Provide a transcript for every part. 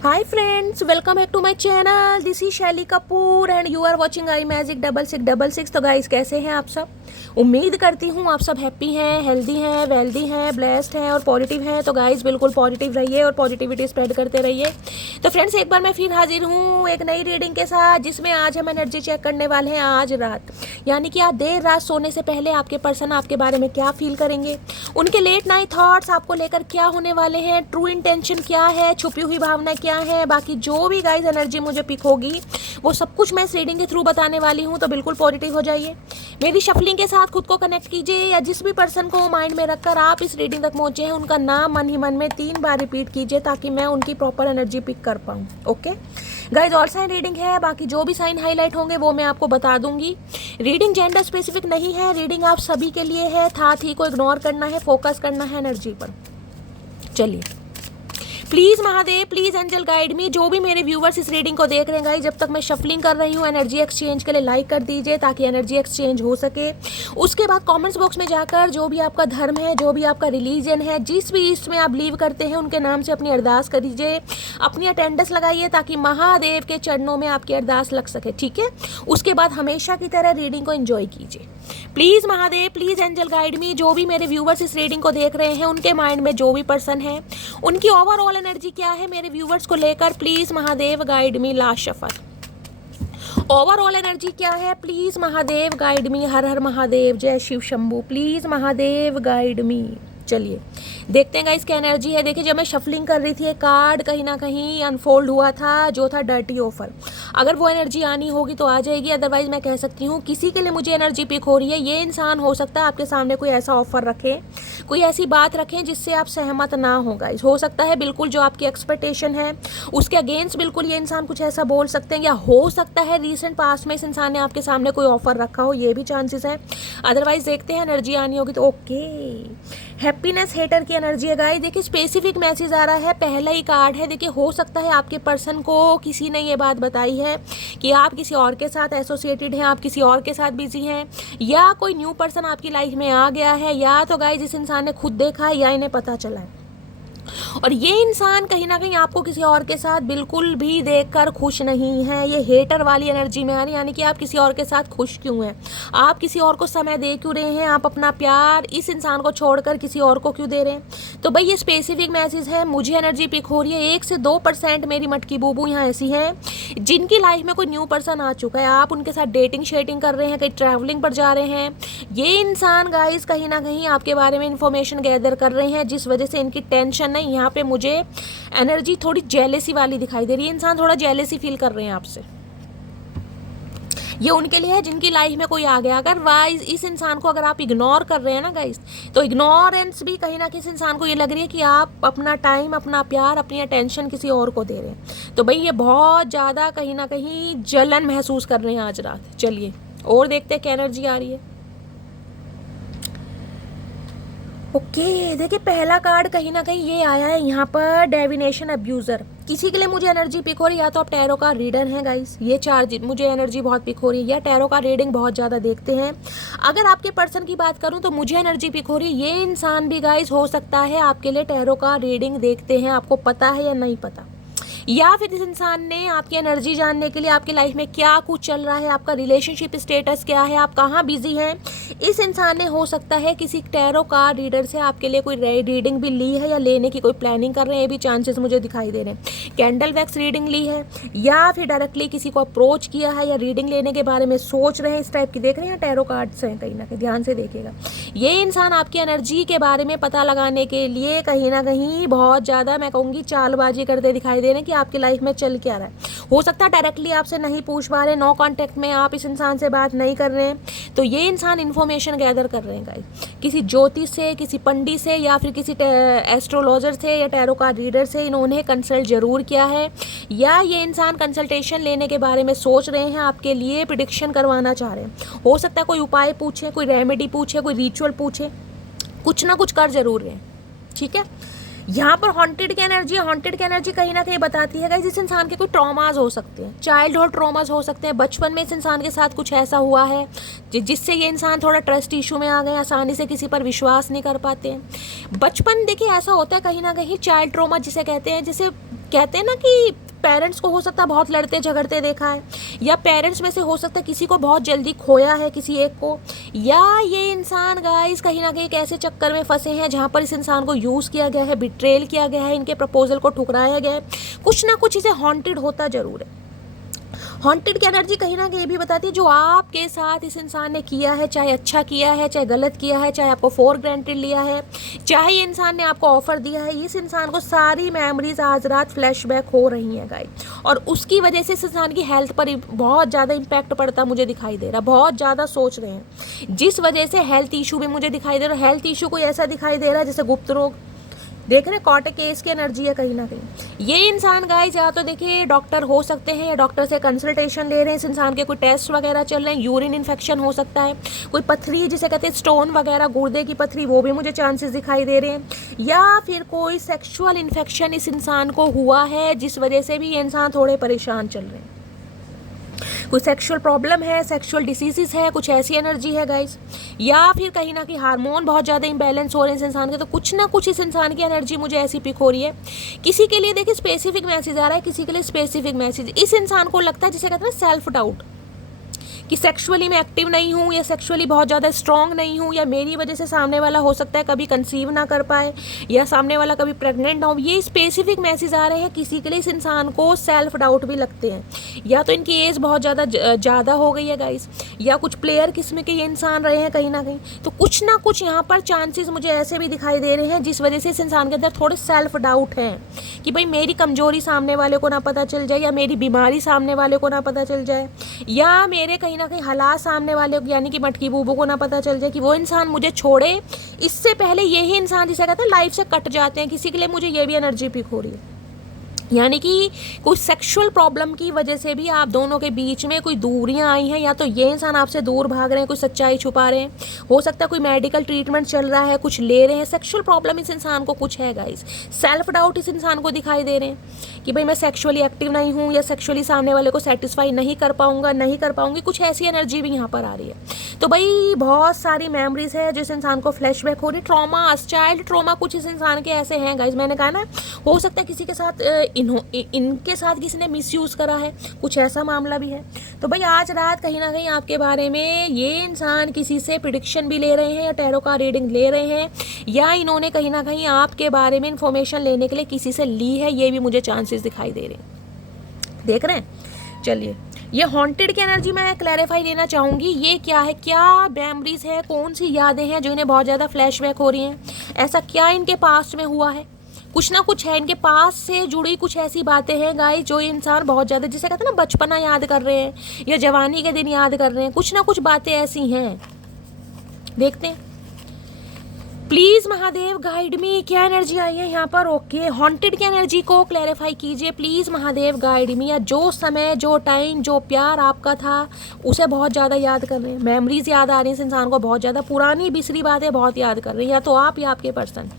Hi friends, welcome back to my channel. This is शैली Kapoor and you are watching I magic 6666। तो guys कैसे हैं आप सब? उम्मीद करती हूँ आप सब हैप्पी हैं, हेल्दी हैं, वेल्दी हैं, ब्लेस्ड हैं और पॉजिटिव हैं। तो गाइस बिल्कुल पॉजिटिव रहिए और पॉजिटिविटी स्प्रेड करते रहिए। तो फ्रेंड्स एक बार मैं फिर हाजिर हूँ एक नई रीडिंग के साथ, जिसमें आज हम एनर्जी चेक करने वाले हैं आज रात, यानी कि आज देर रात सोने से पहले आपके पर्सन आपके बारे में क्या फील करेंगे, उनके लेट नाइट थॉट्स आपको लेकर क्या होने वाले हैं, ट्रू इंटेंशन क्या है, छुपी हुई भावना क्या है। बाकी जो भी गाइस एनर्जी मुझे पिक होगी वो सब कुछ मैं इस रीडिंग के थ्रू बताने वाली हूँ। तो बिल्कुल पॉजिटिव हो जाइए, मेरी शफलिंग के साथ खुद को कनेक्ट कीजिए, या जिस भी पर्सन को माइंड में रखकर आप इस रीडिंग तक पहुंचे हैं उनका नाम मन ही मन में 3 बार रिपीट कीजिए ताकि मैं उनकी प्रॉपर एनर्जी पिक कर पाऊँ। Okay guys, all sign reading है, बाकी जो भी साइन हाईलाइट होंगे वो मैं आपको बता दूंगी। रीडिंग जेंडर स्पेसिफिक नहीं है, रीडिंग आप सभी के लिए है। साथ ही को इग्नोर करना है, फोकस करना है एनर्जी पर। चलिए, please Mahadev, please angel guide me. जो भी मेरे व्यूवर्स इस रीडिंग को देख रहे हैं गाइस, जब तक मैं शफलिंग कर रही हूँ एनर्जी एक्सचेंज के लिए लाइक कर दीजिए ताकि एनर्जी एक्सचेंज हो सके। उसके बाद कमेंट्स बॉक्स में जाकर जो भी आपका धर्म है, जो भी आपका रिलीजन है, जिस भी इसमें आप बिलीव करते हैं उनके नाम से अपनी अरदास करिए, अपनी अटेंडेंस लगाइए ताकि महादेव के चरणों में आपकी अरदास लग सके। ठीक है, उसके बाद हमेशा की तरह रीडिंग को एंजॉय कीजिए। Please Mahadev, please angel guide me. जो भी मेरे व्यूवर्स इस रीडिंग को देख रहे हैं उनके माइंड में जो भी पर्सन है उनकी ओवरऑल एनर्जी क्या है मेरे व्यूवर्स को लेकर, please Mahadev guide me. Last shuffle, overall energy क्या है, प्लीज महादेव गाइड मी। हर हर महादेव, जय Shiv Shambhu, please Mahadev guide me. चलिए देखते हैं गाइस क्या एनर्जी है। देखिए, जब मैं शफलिंग कर रही थी एक कार्ड कहीं ना कहीं अनफोल्ड हुआ था जो था डर्टी ऑफर। अगर वो एनर्जी आनी होगी तो आ जाएगी, अदरवाइज मैं कह सकती हूँ किसी के लिए मुझे एनर्जी पिक हो रही है। ये इंसान हो सकता है आपके सामने कोई ऐसा ऑफर रखे, कोई ऐसी बात रखें जिससे आप सहमत ना हो गाइस। हो सकता है बिल्कुल जो आपकी एक्सपेक्टेशन है उसके अगेंस्ट बिल्कुल ये इंसान कुछ ऐसा बोल सकते हैं, या हो सकता है रिसेंट पास्ट में इस इंसान ने आपके सामने कोई ऑफर रखा हो, ये भी चांसेस है। अदरवाइज देखते हैं एनर्जी आनी होगी तो। ओके, हैप्पीनेस हेटर की एनर्जी है गाइस। देखिए स्पेसिफिक मैसेज आ रहा है, पहला ही कार्ड है। देखिए हो सकता है आपके पर्सन को किसी ने ये बात बताई है कि आप किसी और के साथ एसोसिएटेड हैं, आप किसी और के साथ बिजी हैं, या कोई न्यू पर्सन आपकी लाइफ में आ गया है, या तो गाइस इस इंसान ने खुद देखा है या इन्हें पता चला है। और ये इंसान कहीं ना कहीं आपको किसी और के साथ बिल्कुल भी देखकर खुश नहीं है। ये हेटर वाली एनर्जी में आ रही है, यानी कि आप किसी और के साथ खुश क्यों हैं, आप किसी और को समय दे क्यों रहे हैं, आप अपना प्यार इस इंसान को छोड़कर किसी और को क्यों दे रहे हैं। तो भाई ये स्पेसिफिक मैसेज है, मुझे एनर्जी पिक हो रही है। 1 से 2% मेरी मटकी बूबू यहाँ ऐसी है जिनकी लाइफ में कोई न्यू पर्सन आ चुका है, आप उनके साथ डेटिंग शेटिंग कर रहे हैं, कहीं ट्रैवलिंग पर जा रहे हैं। ये इंसान गाइस कहीं ना कहीं आपके बारे में इंफॉर्मेशन गैदर कर रहे हैं, जिस वजह से इनकी टेंशन नहीं। यहाँ पे मुझे एनर्जी थोड़ी जेलेसी वाली दिखाई दे रही है, इंसान थोड़ा जेलेसी फील कर रहे हैं आपसे। ये उनके लिए है जिनकी लाइफ में कोई आ गया। अगर वाइज इस इंसान को अगर आप इग्नोर कर रहे हैं ना गाइस, तो इग्नोरेंस भी कहीं ना किसी इंसान को ये लग रही है कि आप अपना टाइम, अपना प्यार, अपनी अटेंशन किसी और को दे रहे हैं। तो भाई ये बहुत ज़्यादा कहीं ना कहीं जलन महसूस कर रहे हैं आज रात। चलिए और देखते हैं क्या एनर्जी आ रही है। ओके देखिए, पहला कार्ड कहीं ना कहीं ये आया है यहाँ पर, डेविनेशन अब्यूज़र। किसी के लिए मुझे एनर्जी पिक हो रही है, या तो आप टैरो का रीडर हैं गाइस, ये 4 मुझे एनर्जी बहुत पिक हो रही है, या टैरो का रीडिंग बहुत ज़्यादा देखते हैं। अगर आपके पर्सन की बात करूँ तो मुझे एनर्जी पिक हो रही है, ये इंसान भी गाइस हो सकता है आपके लिए टैरो का रीडिंग देखते हैं, आपको पता है या नहीं पता, या फिर इस इंसान ने आपकी एनर्जी जानने के लिए आपकी लाइफ में क्या कुछ चल रहा है, आपका रिलेशनशिप स्टेटस क्या है, आप कहाँ बिजी हैं, इस इंसान ने हो सकता है किसी टैरो कार्ड रीडर से आपके लिए कोई रीडिंग भी ली है, या लेने की कोई प्लानिंग कर रहे हैं, ये भी चांसेस मुझे दिखाई दे रहे हैं। कैंडल वैक्स रीडिंग ली है, या फिर डायरेक्टली किसी को अप्रोच किया है, या रीडिंग लेने के बारे में सोच रहे हैं, इस टाइप की देख रहे हैं टैरो कार्ड्स हैं कहीं ना कहीं, ध्यान से देखिएगा। ये इंसान आपकी एनर्जी के बारे में पता लगाने के लिए कहीं ना कहीं बहुत ज़्यादा मैं कहूँगी चालबाजी करते दिखाई दे रहे हैं कि आपकी लाइफ में चल क्या रहा है। हो सकता है डायरेक्टली आपसे नहीं पूछ पा रहे, नो कांटेक्ट में आप इस इंसान से बात नहीं कर रहे हैं, तो ये इंसान इन्फॉर्मेशन गैदर कर रहे हैं गाइस, किसी ज्योतिष से, किसी पंडित से, या फिर किसी एस्ट्रोलॉजर से या टैरो कार्ड रीडर से इन्होंने कंसल्ट जरूर किया है, या ये इंसान कंसल्टेशन लेने के बारे में सोच रहे हैं, आपके लिए प्रिडिक्शन करवाना चाह रहे हैं। हो सकता है कोई उपाय पूछे, कोई रेमेडी पूछे, कोई रिचुअल पूछे, कुछ ना कुछ कर जरूर रहे हैं। ठीक है, यहाँ पर हॉन्टेड की एनर्जी है। हॉन्टेड की एनर्जी कहीं ना कहीं बताती है गाइस इस इंसान के कोई ट्रॉमाज हो सकते हैं, चाइल्डहुड ट्रॉमाज हो सकते हैं, बचपन में इस इंसान के साथ कुछ ऐसा हुआ है जिससे ये इंसान थोड़ा ट्रस्ट इशू में आ गए, आसानी से किसी पर विश्वास नहीं कर पाते हैं। बचपन देखिए ऐसा होता है कहीं ना कहीं, चाइल्ड ट्रॉमा जिसे कहते हैं, जिसे कहते हैं ना कि पेरेंट्स को हो सकता है बहुत लड़ते झगड़ते देखा है, या पेरेंट्स में से हो सकता है किसी को बहुत जल्दी खोया है किसी एक को, या ये इंसान गाइस कहीं ना कहीं एक ऐसे चक्कर में फंसे हैं जहाँ पर इस इंसान को यूज़ किया गया है, बिट्रेल किया गया है, इनके प्रपोजल को ठुकराया गया है, कुछ ना कुछ इसे हॉन्टेड होता जरूर है। हॉन्टेड की एनर्जी कहीं ना कहीं ये भी बताती है जो आपके साथ इस इंसान ने किया है, चाहे अच्छा किया है, चाहे गलत किया है, चाहे आपको फॉर ग्रांटेड लिया है, चाहे ये इंसान ने आपको ऑफर दिया है, इस इंसान को सारी मेमोरीज आज रात फ्लैशबैक हो रही हैं गाइस, और उसकी वजह से इस इंसान की हेल्थ पर बहुत ज़्यादा इम्पैक्ट पड़ता मुझे दिखाई दे रहा, बहुत ज़्यादा सोच रहे हैं, जिस वजह से हेल्थ इशू भी मुझे दिखाई दे रहा है। हेल्थ इशू कोई ऐसा दिखाई दे रहा है जैसे गुप्त रोग, देख रहे कॉर्टिक केस की एनर्जी है कहीं ना कहीं। ये इंसान गाइस या तो देखिए डॉक्टर हो सकते हैं, या डॉक्टर से कंसल्टेशन ले रहे हैं, इस इंसान के कोई टेस्ट वगैरह चल रहे हैं, यूरिन इन्फेक्शन हो सकता है, कोई पथरी जिसे कहते हैं स्टोन वगैरह, गुर्दे की पथरी, वो भी मुझे चांसेस दिखाई दे रहे हैं, या फिर कोई सेक्सुअल इन्फेक्शन इस इंसान को हुआ है जिस वजह से भी ये इंसान थोड़े परेशान चल रहे हैं, कोई सेक्सुअल प्रॉब्लम है, सेक्सुअल डिसीजेस है, कुछ ऐसी एनर्जी है गाइस, या फिर कहीं ना कहीं हार्मोन बहुत ज़्यादा इम्बैलेंस हो रहे हैं इस इंसान के, तो कुछ ना कुछ इस इंसान की एनर्जी मुझे ऐसी पिक हो रही है। किसी के लिए देखिए स्पेसिफिक मैसेज आ रहा है, किसी के लिए स्पेसिफिक मैसेज, इस इंसान को लगता है जिसे कहते हैं सेल्फ डाउट, कि सेक्सुअली मैं एक्टिव नहीं हूँ, या सेक्सुअली बहुत ज़्यादा स्ट्रॉन्ग नहीं हूँ, या मेरी वजह से सामने वाला हो सकता है कभी कंसीव ना कर पाए, या सामने वाला कभी प्रेग्नेंट ना हो, ये स्पेसिफिक मैसेज आ रहे हैं। किसी के लिए इस इंसान को सेल्फ डाउट भी लगते हैं, या तो इनकी एज बहुत ज़्यादा हो गई है गाइस, या कुछ प्लेयर किस्म के ये इंसान रहे हैं कहीं ना कहीं, तो कुछ ना कुछ यहाँ पर चांसेस मुझे ऐसे भी दिखाई दे रहे हैं जिस वजह से इस इंसान के अंदर थोड़े सेल्फ डाउट हैं कि भाई मेरी कमजोरी सामने वाले को ना पता चल जाए, या मेरी बीमारी सामने वाले को ना पता चल जाए, या मेरे कहीं ना कहीं हालात सामने वाले को यानी कि मटकी बूबू को ना पता चल जाए कि वो इंसान मुझे छोड़े इससे पहले यही इंसान जिसे कहते हैं लाइफ से कट जाते हैं। किसी के लिए मुझे ये भी एनर्जी पिक हो रही है, यानी कि कोई सेक्सुअल प्रॉब्लम की वजह से भी आप दोनों के बीच में कोई दूरियां आई हैं, या तो ये इंसान आपसे दूर भाग रहे हैं, कोई सच्चाई छुपा रहे हैं, हो सकता है कोई मेडिकल ट्रीटमेंट चल रहा है, कुछ ले रहे हैं, सेक्सुअल प्रॉब्लम इस इंसान को कुछ है गाइस, सेल्फ डाउट इस इंसान को दिखाई दे रहे हैं कि भाई मैं सेक्सुअली एक्टिव नहीं हूँ, या सेक्सुअली सामने वाले को सेटिस्फाई नहीं कर पाऊंगी, कुछ ऐसी एनर्जी भी यहाँ पर आ रही है। तो भाई बहुत सारी मेमोरीज है जिस इंसान को फ्लैशबैक हो रही, ट्रॉमा, चाइल्ड ट्रॉमा कुछ इस इंसान के ऐसे हैं गाइस, मैंने कहा ना हो सकता है किसी के साथ इनके साथ किसी ने मिसयूज़ करा है, कुछ ऐसा मामला भी है। तो भाई आज रात कहीं ना कहीं आपके बारे में ये इंसान किसी से प्रिडिक्शन भी ले रहे हैं, या टैरो का रीडिंग ले रहे हैं, या इन्होंने कहीं ना कहीं आपके बारे में इंफॉर्मेशन लेने के लिए किसी से ली है, ये भी मुझे चांसेस दिखाई दे रहे हैं। देख रहे हैं, चलिए ये हॉन्टेड की एनर्जी मैं क्लैरिफाई लेना चाहूँगी, ये क्या है, क्या मेमोरीज है, कौन सी यादें हैं जो इन्हें बहुत ज़्यादा फ्लैशबैक हो रही हैं, ऐसा क्या इनके पास्ट में हुआ है, कुछ ना कुछ है इनके पास से जुड़ी कुछ ऐसी बातें हैं गाइस जो ये इंसान बहुत ज़्यादा जिसे कहते हैं ना बचपना याद कर रहे हैं, या जवानी के दिन याद कर रहे हैं, कुछ ना कुछ बातें ऐसी हैं। देखते हैं प्लीज महादेव गाइड मी, क्या एनर्जी आई है यहाँ पर। ओके, हॉन्टेड की एनर्जी को क्लैरिफाई कीजिए प्लीज महादेव गाइड मी, या जो समय, जो टाइम, जो प्यार आपका था उसे बहुत ज़्यादा याद कर रहे हैं, मेमोरीज याद आ रही है इस इंसान को बहुत ज़्यादा, पुरानी बिसरी बातें बहुत याद कर रहे हैं, या तो आप या आपके पर्सन,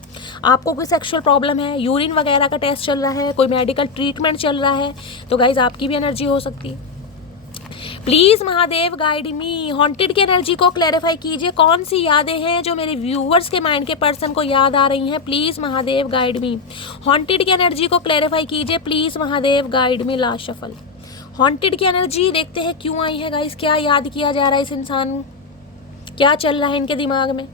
आपको कोई सेक्सुअल प्रॉब्लम है, यूरिन वगैरह का टेस्ट चल रहा है, कोई मेडिकल ट्रीटमेंट चल रहा है, तो गाइज आपकी भी एनर्जी हो सकती है। Please Mahadev guide me, haunted की एनर्जी को क्लैरिफाई कीजिए, कौन सी यादें हैं जो मेरे व्यूअर्स के माइंड के पर्सन को याद आ रही हैं, please Mahadev guide me. Haunted की एनर्जी को क्लैरिफाई कीजिए please Mahadev guide me. Last shuffle, haunted की एनर्जी देखते हैं क्यों आई है गाइस, क्या याद किया जा रहा है इस इंसान, क्या चल रहा है इनके दिमाग में।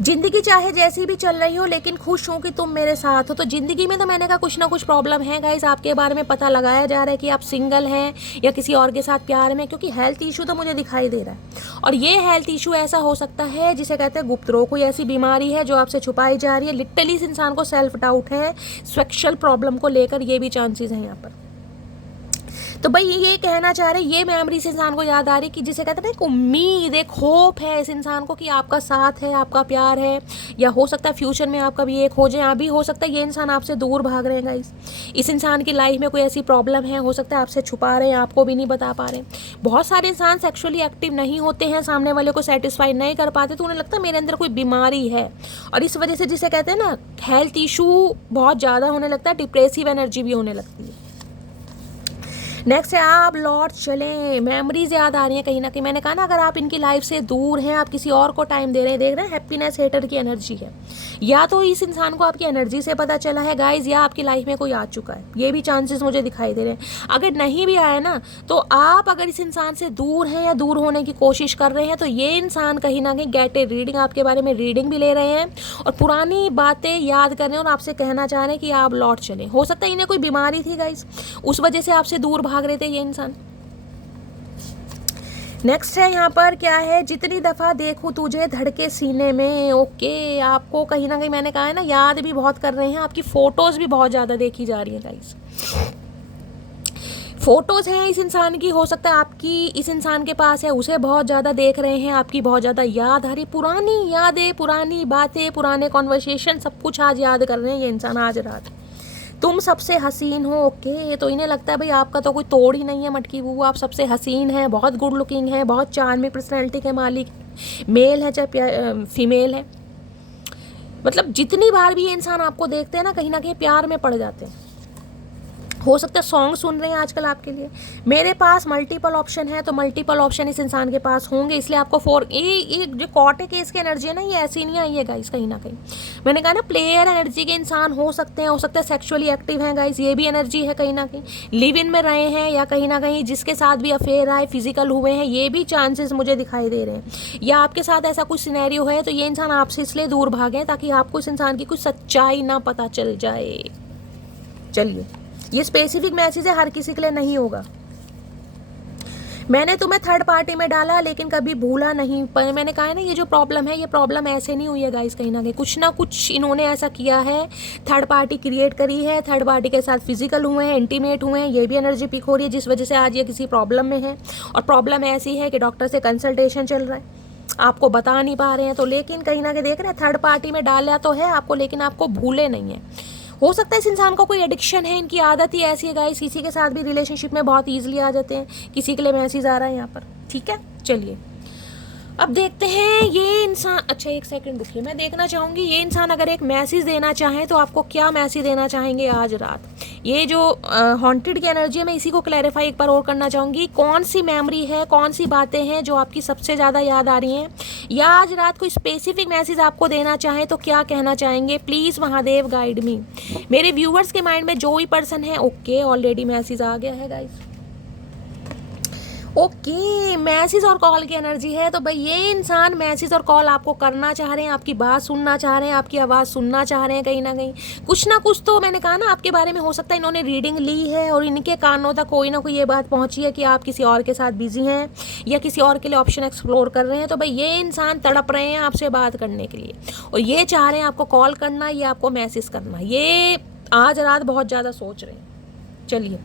जिंदगी चाहे जैसी भी चल रही हो लेकिन खुश हूँ कि तुम मेरे साथ हो, तो जिंदगी में तो मैंने कहा कुछ ना कुछ प्रॉब्लम है गाइस, आपके बारे में पता लगाया जा रहा है कि आप सिंगल हैं या किसी और के साथ प्यार में, क्योंकि हेल्थ इशू तो मुझे दिखाई दे रहा है, और ये हेल्थ इशू ऐसा हो सकता है जिसे कहते हैं गुप्त रोग, कोई ऐसी बीमारी है जो आपसे छुपाई जा रही है, लिटरली इस इंसान को सेल्फ डाउट है सेक्सुअल प्रॉब्लम को लेकर, ये भी चांसेस हैं यहाँ पर। तो भाई ये कहना चाह रहे, ये मेमोरी इस इंसान को याद आ रही कि जिसे कहते हैं ना एक उम्मीद, एक होप है इस इंसान को कि आपका साथ है, आपका प्यार है, या हो सकता है फ्यूचर में आपका भी एक हो जाए, अभी हो सकता है ये इंसान आपसे दूर भाग रहे हैं गाइस, इस इंसान की लाइफ में कोई ऐसी प्रॉब्लम है, हो सकता है आपसे छुपा रहे हैं, आपको भी नहीं बता पा रहे। बहुत सारे इंसान सेक्सुअली एक्टिव नहीं होते हैं, सामने वाले को सेटिस्फाई नहीं कर पाते, तो उन्हें लगता है मेरे अंदर कोई बीमारी है, और इस वजह से जिसे कहते हैं ना हेल्थ इशू बहुत ज़्यादा होने लगता है, डिप्रेसिव एनर्जी भी होने लगती है। नेक्स्ट है आप लौट चलें, मेमोरीज याद आ रही हैं कहीं ना कहीं। मैंने कहा ना, अगर आप इनकी लाइफ से दूर हैं, आप किसी और को टाइम दे रहे हैं, देख रहे हैं हैप्पीनेस हेटर की एनर्जी है, या तो इस इंसान को आपकी एनर्जी से पता चला है गाइज, या आपकी लाइफ में कोई आ चुका है, ये भी चांसेस मुझे दिखाई दे रहे हैं। अगर नहीं भी आया ना, तो आप अगर इस इंसान से दूर हैं या दूर होने की कोशिश कर रहे हैं, तो ये इंसान कहीं ना कहीं गेट ए रीडिंग, आपके बारे में रीडिंग भी ले रहे हैं और पुरानी बातें याद कर रहे हैं और आपसे कहना चाह रहे हैं कि आप लौट चलें। हो सकता है इन्हें कोई बीमारी थी गाइज, उस वजह से आपसे दूर भाग रहे थे ये इंसान। नेक्स्ट है यहाँ पर क्या है, जितनी दफ़ा देखूँ तुझे धड़के सीने में। ओके, आपको कहीं ना कहीं मैंने कहा है ना, याद भी बहुत कर रहे हैं, आपकी फ़ोटोज़ भी बहुत ज़्यादा देखी जा रही हैं गाइस। फ़ोटोज़ हैं इस इंसान की, हो सकता है आपकी इस इंसान के पास है, उसे बहुत ज़्यादा देख रहे हैं, आपकी बहुत ज़्यादा याद आ रही, पुरानी यादें, पुरानी बातें, पुराने कॉन्वर्सेशन, सब कुछ आज याद कर रहे हैं ये इंसान आज रात। तुम सबसे हसीन हो। ओके, तो इन्हें लगता है भाई आपका तो कोई तोड़ ही नहीं है मटकी बू, आप सबसे हसीन हैं, बहुत गुड लुकिंग है, बहुत चार्मिंग पर्सनैलिटी के मालिक, मेल है चाहे फीमेल है। मतलब जितनी बार भी ये इंसान आपको देखते हैं ना, कहीं ना कहीं प्यार में पड़ जाते हैं। हो सकता है सॉन्ग सुन रहे हैं आजकल आपके लिए। मेरे पास मल्टीपल ऑप्शन है, तो मल्टीपल ऑप्शन इस इंसान के पास होंगे, इसलिए आपको ये जो कॉटे केस की एनर्जी है ना, ये ऐसी नहीं आई है गाइस। कहीं ना कहीं मैंने कहा ना, प्लेयर एनर्जी के इंसान हो सकते हैं, हो सकता है सेक्सुअली एक्टिव हैं गाइस, ये भी एनर्जी है कहीं ना कहीं। लिव इन में रहे हैं, या कहीं ना कहीं जिसके साथ भी अफेयर आए, फिजिकल हुए हैं, ये भी चांसेस मुझे दिखाई दे रहे हैं। या आपके साथ ऐसा कुछ सिनेरियो है, तो ये इंसान आपसे इसलिए दूर भागे ताकि आपको इस इंसान की कुछ सच्चाई ना पता चल जाए। चलिए, ये स्पेसिफिक मैसेज है, हर किसी के लिए नहीं होगा। मैंने तुम्हें थर्ड पार्टी में डाला लेकिन कभी भूला नहीं। पर मैंने कहा है ना, ये जो प्रॉब्लम है, ये प्रॉब्लम ऐसे नहीं हुई है गाइस, कहीं ना कुछ इन्होंने ऐसा किया है, थर्ड पार्टी क्रिएट करी है, थर्ड पार्टी के साथ फिजिकल हुए हैं, इंटीमेट हुए हैं, ये भी एनर्जी पिक हो रही है, जिस वजह से आज ये किसी प्रॉब्लम में है। और प्रॉब्लम ऐसी है कि डॉक्टर से कंसल्टेशन चल रहा है, आपको बता नहीं पा रहे हैं। तो लेकिन कहीं ना कहीं देख रहे हैं, थर्ड पार्टी में डाला तो है आपको, लेकिन आपको भूले नहीं है। हो सकता है इस इंसान को कोई एडिक्शन है, इनकी आदत ही ऐसी है गाइस, किसी के साथ भी रिलेशनशिप में बहुत ईजिली आ जाते हैं। किसी के लिए मैसेज आ रहा है यहाँ पर, ठीक है। चलिए अब देखते हैं ये इंसान। अच्छा एक सेकंड रुकिए, मैं देखना चाहूँगी ये इंसान अगर एक मैसेज देना चाहें तो आपको क्या मैसेज देना चाहेंगे आज रात। ये जो हॉन्टेड की एनर्जी है, मैं इसी को क्लैरिफाई एक बार और करना चाहूँगी। कौन सी मेमोरी है, कौन सी बातें हैं जो आपकी सबसे ज़्यादा याद आ रही हैं, या आज रात कोई स्पेसिफिक मैसेज आपको देना चाहें तो क्या कहना चाहेंगे। प्लीज़ महादेव गाइड मी। मेरे व्यूवर्स के माइंड में जो भी पर्सन है, ओके ऑलरेडी मैसेज आ गया है गाइस। ओके, मैसेज और कॉल की एनर्जी है, तो भाई ये इंसान मैसेज और कॉल आपको करना चाह रहे हैं, आपकी बात सुनना चाह रहे हैं, आपकी आवाज़ सुनना चाह रहे हैं। कहीं ना कहीं कुछ ना कुछ तो मैंने कहा ना आपके बारे में, हो सकता है इन्होंने रीडिंग ली है और इनके कानों तक कोई ना कोई ये बात पहुंची है कि आप किसी और के साथ बिजी हैं या किसी और के लिए ऑप्शन एक्सप्लोर कर रहे हैं। तो भाई ये इंसान तड़प रहे हैं आपसे बात करने के लिए, और ये चाह रहे हैं आपको कॉल करना या आपको मैसेज करना, ये आज रात बहुत ज़्यादा सोच रहे हैं। चलिए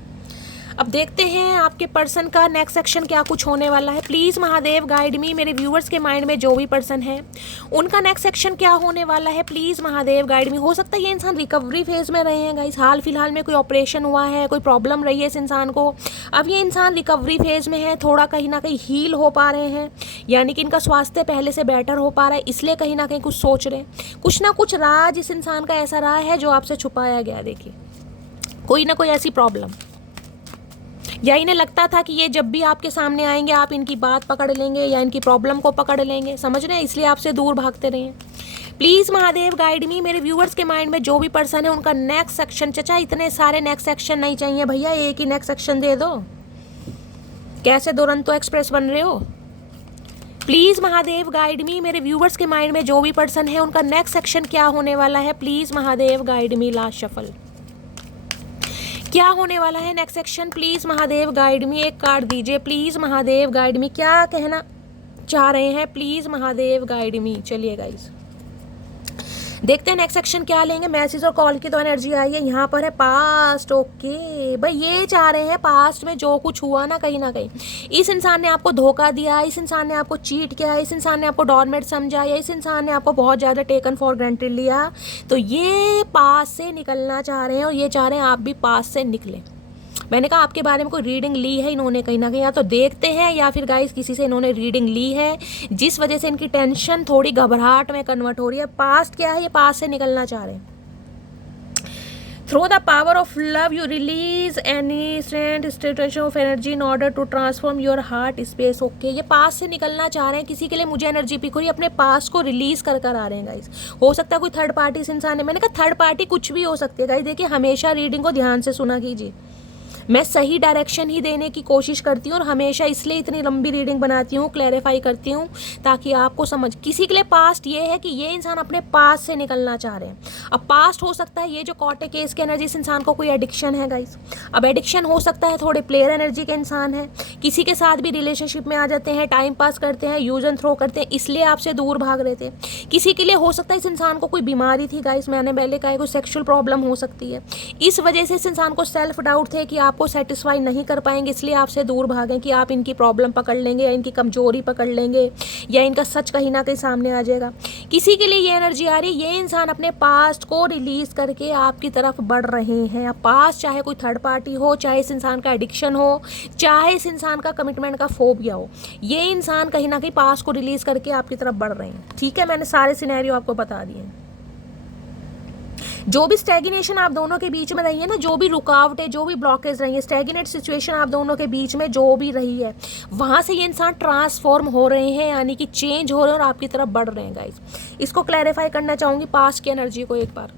अब देखते हैं आपके पर्सन का नेक्स्ट सेक्शन क्या कुछ होने वाला है। प्लीज़ महादेव गाइड मी। मेरे व्यूवर्स के माइंड में जो भी पर्सन है, उनका नेक्स्ट सेक्शन क्या होने वाला है, प्लीज़ महादेव गाइड मी। हो सकता है ये इंसान रिकवरी फेज में रहे हैं गाइस, हाल फिलहाल में कोई ऑपरेशन हुआ है, कोई प्रॉब्लम रही है इस इंसान को, अब ये इंसान रिकवरी फेज में है, थोड़ा कहीं ना कहीं हील हो पा रहे हैं, यानी कि इनका स्वास्थ्य पहले से बेटर हो पा रहा है, इसलिए कहीं ना कहीं कुछ सोच रहे हैं। कुछ ना कुछ राज इस इंसान का ऐसा रहा है जो आपसे छुपाया गया। देखिए कोई ना कोई ऐसी प्रॉब्लम, या इन्हें लगता था कि ये जब भी आपके सामने आएंगे आप इनकी बात पकड़ लेंगे या इनकी प्रॉब्लम को पकड़ लेंगे, समझ रहे हैं, इसलिए आपसे दूर भागते रहे हैं। प्लीज़ महादेव गाइड मी। मेरे व्यूवर्स के माइंड में जो भी पर्सन है उनका नेक्स्ट सेक्शन। चचा इतने सारे नेक्स्ट सेक्शन नहीं चाहिए भैया, एक ही नेक्स्ट सेक्शन दे दो। कैसे दुरंतो एक्सप्रेस बन रहे हो। प्लीज़ महादेव गाइड मी। मेरे व्यूवर्स के माइंड में जो भी पर्सन है उनका नेक्स्ट सेक्शन क्या होने वाला है, please Mahadev guide me. Last shuffle क्या होने वाला है next section, please Mahadev guide मी। एक कार्ड दीजिए प्लीज़ महादेव गाइड मी, क्या कहना चाह रहे हैं, प्लीज़ महादेव गाइड मी। चलिए गाइस देखते हैं नेक्स्ट सेक्शन क्या लेंगे। मैसेज और कॉल की तो एनर्जी आई है, यहाँ पर है पास्ट। ओके भाई ये चाह रहे हैं पास्ट में जो कुछ हुआ ना, कहीं ना कहीं इस इंसान ने आपको धोखा दिया, इस इंसान ने आपको चीट किया, इस इंसान ने आपको डॉर्मेट समझा, या इस इंसान ने आपको बहुत ज़्यादा टेकन फॉर ग्रांटेड लिया, तो ये पास्ट से निकलना चाह रहे हैं और ये चाह रहे हैं आप भी पास्ट से निकलें। मैंने कहा आपके बारे में कोई रीडिंग ली है इन्होंने कहीं ना कहीं, या तो देखते हैं या फिर गाइस किसी से इन्होंने रीडिंग ली है, जिस वजह से इनकी टेंशन थोड़ी घबराहट में कन्वर्ट हो रही है। पास्ट क्या है, ये पास्ट से निकलना चाह रहे हैं। Through the power of love you release any state of energy in order to transform your heart space. Okay, ये पास से निकलना चाह रहे हैं, किसी के लिए मुझे एनर्जी पिक हो रही है, अपने पास को रिलीज कर कर आ रहे हैं गाइस। हो सकता है कोई थर्ड पार्टी इस इंसान है, मैंने कहा थर्ड पार्टी कुछ भी हो सकती है गाइस। देखिए हमेशा रीडिंग को ध्यान से सुना कीजिए, मैं सही डायरेक्शन ही देने की कोशिश करती हूँ और हमेशा इसलिए इतनी लंबी रीडिंग बनाती हूँ, क्लैरिफाई करती हूँ ताकि आपको समझ। किसी के लिए पास्ट ये है कि ये इंसान अपने पास्ट से निकलना चाह रहे हैं। अब पास्ट हो सकता है ये जो कॉटे केस की एनर्जी, इस इंसान को कोई एडिक्शन है गाइस। अब एडिक्शन हो सकता है थोड़े प्लेयर एनर्जी के इंसान है, किसी के साथ भी रिलेशनशिप में आ जाते हैं, टाइम पास करते हैं, यूज एंड थ्रो करते हैं, इसलिए आपसे दूर भाग रहे थे। किसी के लिए हो सकता है इस इंसान को कोई बीमारी थी गाइस, मैंने पहले कहा कोई सेक्सुअल प्रॉब्लम हो सकती है, इस वजह से इस इंसान को सेल्फ डाउट थे कि आपको सेटिस्फाई नहीं कर पाएंगे, इसलिए आपसे दूर भागें कि आप इनकी प्रॉब्लम पकड़ लेंगे या इनकी कमजोरी पकड़ लेंगे या इनका सच कहीं ना कहीं सामने आ जाएगा। किसी के लिए ये एनर्जी आ रही है, ये इंसान अपने पास्ट को रिलीज करके आपकी तरफ बढ़ रहे हैं। अब पास्ट चाहे कोई थर्ड पार्टी हो, चाहे इस इंसान का एडिक्शन हो, चाहे इस इंसान का कमिटमेंट का फोबिया हो, ये इंसान कहीं ना कहीं पास्ट को रिलीज करके आपकी तरफ बढ़ रहे हैं। ठीक है, मैंने सारे सिनेरियो आपको बता दिए। जो भी स्टैग्नेशन आप दोनों के बीच में रही है ना, जो भी रुकावट है, जो भी ब्लॉकेज रही है, स्टैग्नेट सिचुएशन आप दोनों के बीच में जो भी रही है, वहाँ से ये इंसान ट्रांसफॉर्म हो रहे हैं, यानी कि चेंज हो रहे हैं और आपकी तरफ बढ़ रहे हैं गाइस। इसको क्लैरिफाई करना चाहूँगी पास्ट की एनर्जी को एक बार।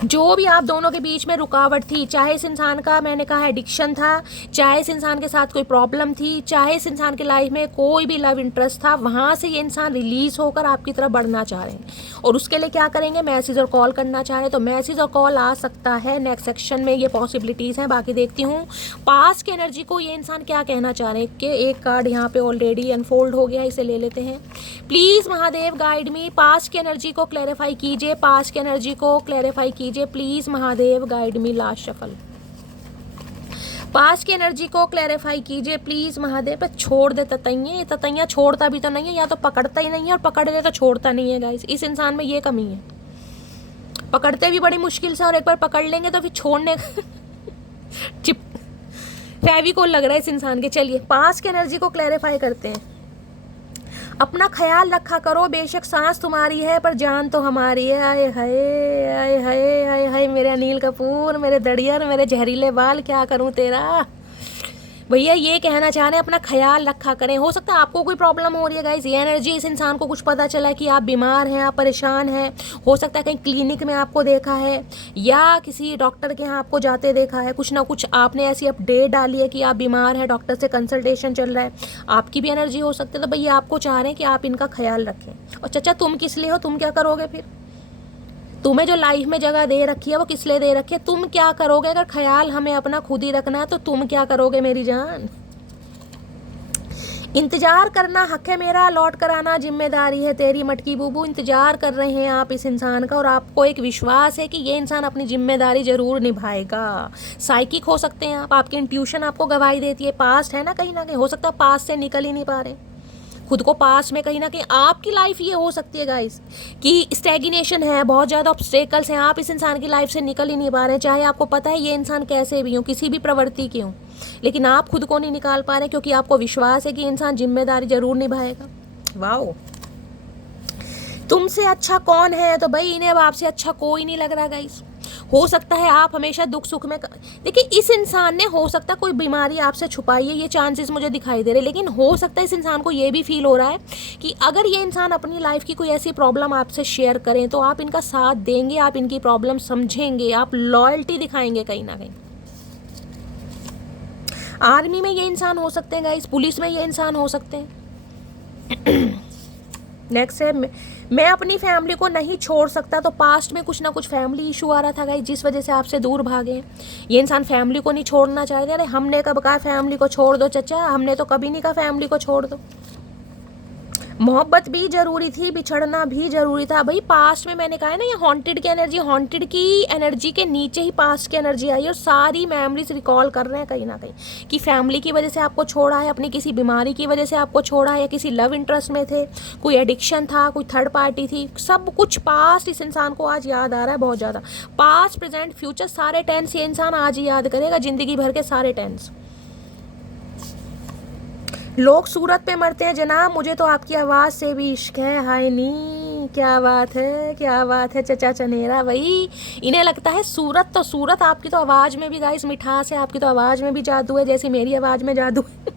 जो भी आप दोनों के बीच में रुकावट थी, चाहे इस इंसान का मैंने कहा एडिक्शन था, चाहे इस इंसान के साथ कोई प्रॉब्लम थी, चाहे इस इंसान की लाइफ में कोई भी लव इंटरेस्ट था, वहाँ से ये इंसान रिलीज होकर आपकी तरफ बढ़ना चाह रहे हैं। और उसके लिए क्या करेंगे, मैसेज और कॉल करना चाह रहे हैं तो मैसेज और कॉल आ सकता है नेक्स्ट सेक्शन में, ये पॉसिबिलिटीज़ हैं। बाकी देखती हूँ पास्ट की एनर्जी को ये इंसान क्या कहना चाह रहे हैं। कि एक कार्ड यहाँ पे ऑलरेडी अनफोल्ड हो गया, इसे ले लेते हैं। Please Mahadev guide me, past की एनर्जी को क्लैरिफाई कीजिए, पास्ट की एनर्जी को क्लैरिफाई कीजिए please Mahadev guide me. Last shuffle, past की एनर्जी को क्लैरिफाई कीजिए प्लीज महादेव। पर छोड़ दे ततैया, ततैया छोड़ता भी तो नहीं है, या तो पकड़ता ही नहीं है और पकड़ ले तो छोड़ता नहीं है गाइस। इस इंसान में ये कमी है, पकड़ते भी बड़ी मुश्किल से और एक बार पकड़ लेंगे तो फिर छोड़ने चिप फेविकोल लग रहा है इस इंसान के। चलिए पास्ट की एनर्जी को क्लैरिफाई करते हैं। अपना ख्याल रखा करो, बेशक सांस तुम्हारी है पर जान तो हमारी है। आए हाय आए हाय आए हाय, मेरे अनिल कपूर, मेरे दड़ियर, मेरे जहरीले बाल, क्या करूं तेरा। भैया ये कहना चाह रहे हैं अपना ख्याल रखा करें। हो सकता है आपको कोई प्रॉब्लम हो रही है गाइस, ये एनर्जी इस इंसान को कुछ पता चला है कि आप बीमार हैं, आप परेशान हैं। हो सकता है कहीं क्लिनिक में आपको देखा है या किसी डॉक्टर के यहाँ आपको जाते देखा है, कुछ ना कुछ आपने ऐसी अपडेट डाली है कि आप बीमार हैं, डॉक्टर से कंसल्टेशन चल रहा है, आपकी भी एनर्जी हो सकती है। तो भैया आपको चाह रहे हैं कि आप इनका ख्याल रखें। और चाचा तुम किस लिए हो, तुम क्या करोगे फिर, तुम्हें जो लाइफ में जगह दे रखी है वो किस लिए दे रखी है, तुम क्या करोगे। अगर ख्याल हमें अपना खुद ही रखना है तो तुम क्या करोगे मेरी जान। इंतजार करना हक है मेरा, लौट कर आना जिम्मेदारी है तेरी मटकी बूबू। इंतजार कर रहे हैं आप इस इंसान का और आपको एक विश्वास है कि ये इंसान अपनी जिम्मेदारी जरूर निभाएगा। साइकिक हो सकते हैं आप, आपकी इंट्यूशन आपको गवाही देती है। पास्ट है ना कहीं हो सकता है पास्ट से निकल ही नहीं पा रहे खुद को, पास में कहीं ना कहीं आपकी लाइफ ये हो सकती है गाइस कि स्टैग्नेशन है, बहुत ज़्यादा ऑब्स्टेकल्स हैं, आप इस इंसान की लाइफ से निकल ही नहीं पा रहे हैं। चाहे आपको पता है ये इंसान कैसे भी हो, किसी भी प्रवृत्ति के हो, लेकिन आप खुद को नहीं निकाल पा रहे क्योंकि आपको विश्वास है कि इंसान जिम्मेदारी जरूर निभाएगा। वाओ, तुमसे अच्छा कौन है, तो भाई इन्हें अब आपसे अच्छा कोई नहीं लग रहा गाइस। हो सकता है आप हमेशा दुख सुख में, देखिए इस इंसान ने हो सकता है कोई बीमारी आपसे छुपाई है, ये चांसेस मुझे दिखाई दे रहे, लेकिन हो सकता है इस इंसान को ये भी फील हो रहा है कि अगर ये इंसान अपनी लाइफ की कोई ऐसी प्रॉब्लम आपसे शेयर करें तो आप इनका साथ देंगे, आप इनकी प्रॉब्लम समझेंगे, आप लॉयल्टी दिखाएंगे कहीं ना कहीं। आर्मी में ये इंसान हो सकते हैं गाइस, पुलिस में ये इंसान हो सकते हैं। नेक्स्ट है मैं अपनी फैमिली को नहीं छोड़ सकता, तो पास्ट में कुछ ना कुछ फैमिली इशू आ रहा था गाइस जिस वजह से आपसे दूर भागे। ये इंसान फैमिली को नहीं छोड़ना चाहते। अरे हमने कब कहा फैमिली को छोड़ दो चाचा, हमने तो कभी नहीं कहा फैमिली को छोड़ दो। मोहब्बत भी जरूरी थी, बिछड़ना भी जरूरी था। भाई पास्ट में मैंने कहा है ना, ये हॉन्टेड की एनर्जी, हॉन्टेड की एनर्जी के नीचे ही पास्ट की एनर्जी आई और सारी मेमोरीज रिकॉल कर रहे हैं कहीं ना कहीं कि फैमिली की वजह से आपको छोड़ा है, अपनी किसी बीमारी की वजह से आपको छोड़ा है, या किसी लव इंटरेस्ट में थे, कोई एडिक्शन था, कोई थर्ड पार्टी थी, सब कुछ पास्ट इस इंसान को आज याद आ रहा है बहुत ज़्यादा। पास्ट प्रेजेंट फ्यूचर सारे टेंस ये इंसान आज ही याद करेगा, जिंदगी भर के सारे टेंस। लोग सूरत पे मरते हैं जनाब, मुझे तो आपकी आवाज़ से भी इश्क है। हाय नी, क्या बात है, क्या बात है चचा चनेरा भाई। इन्हें लगता है सूरत तो सूरत, आपकी तो आवाज़ में भी गाइस मिठास है, आपकी तो आवाज़ में भी जादू है, जैसे मेरी आवाज़ में जादू है।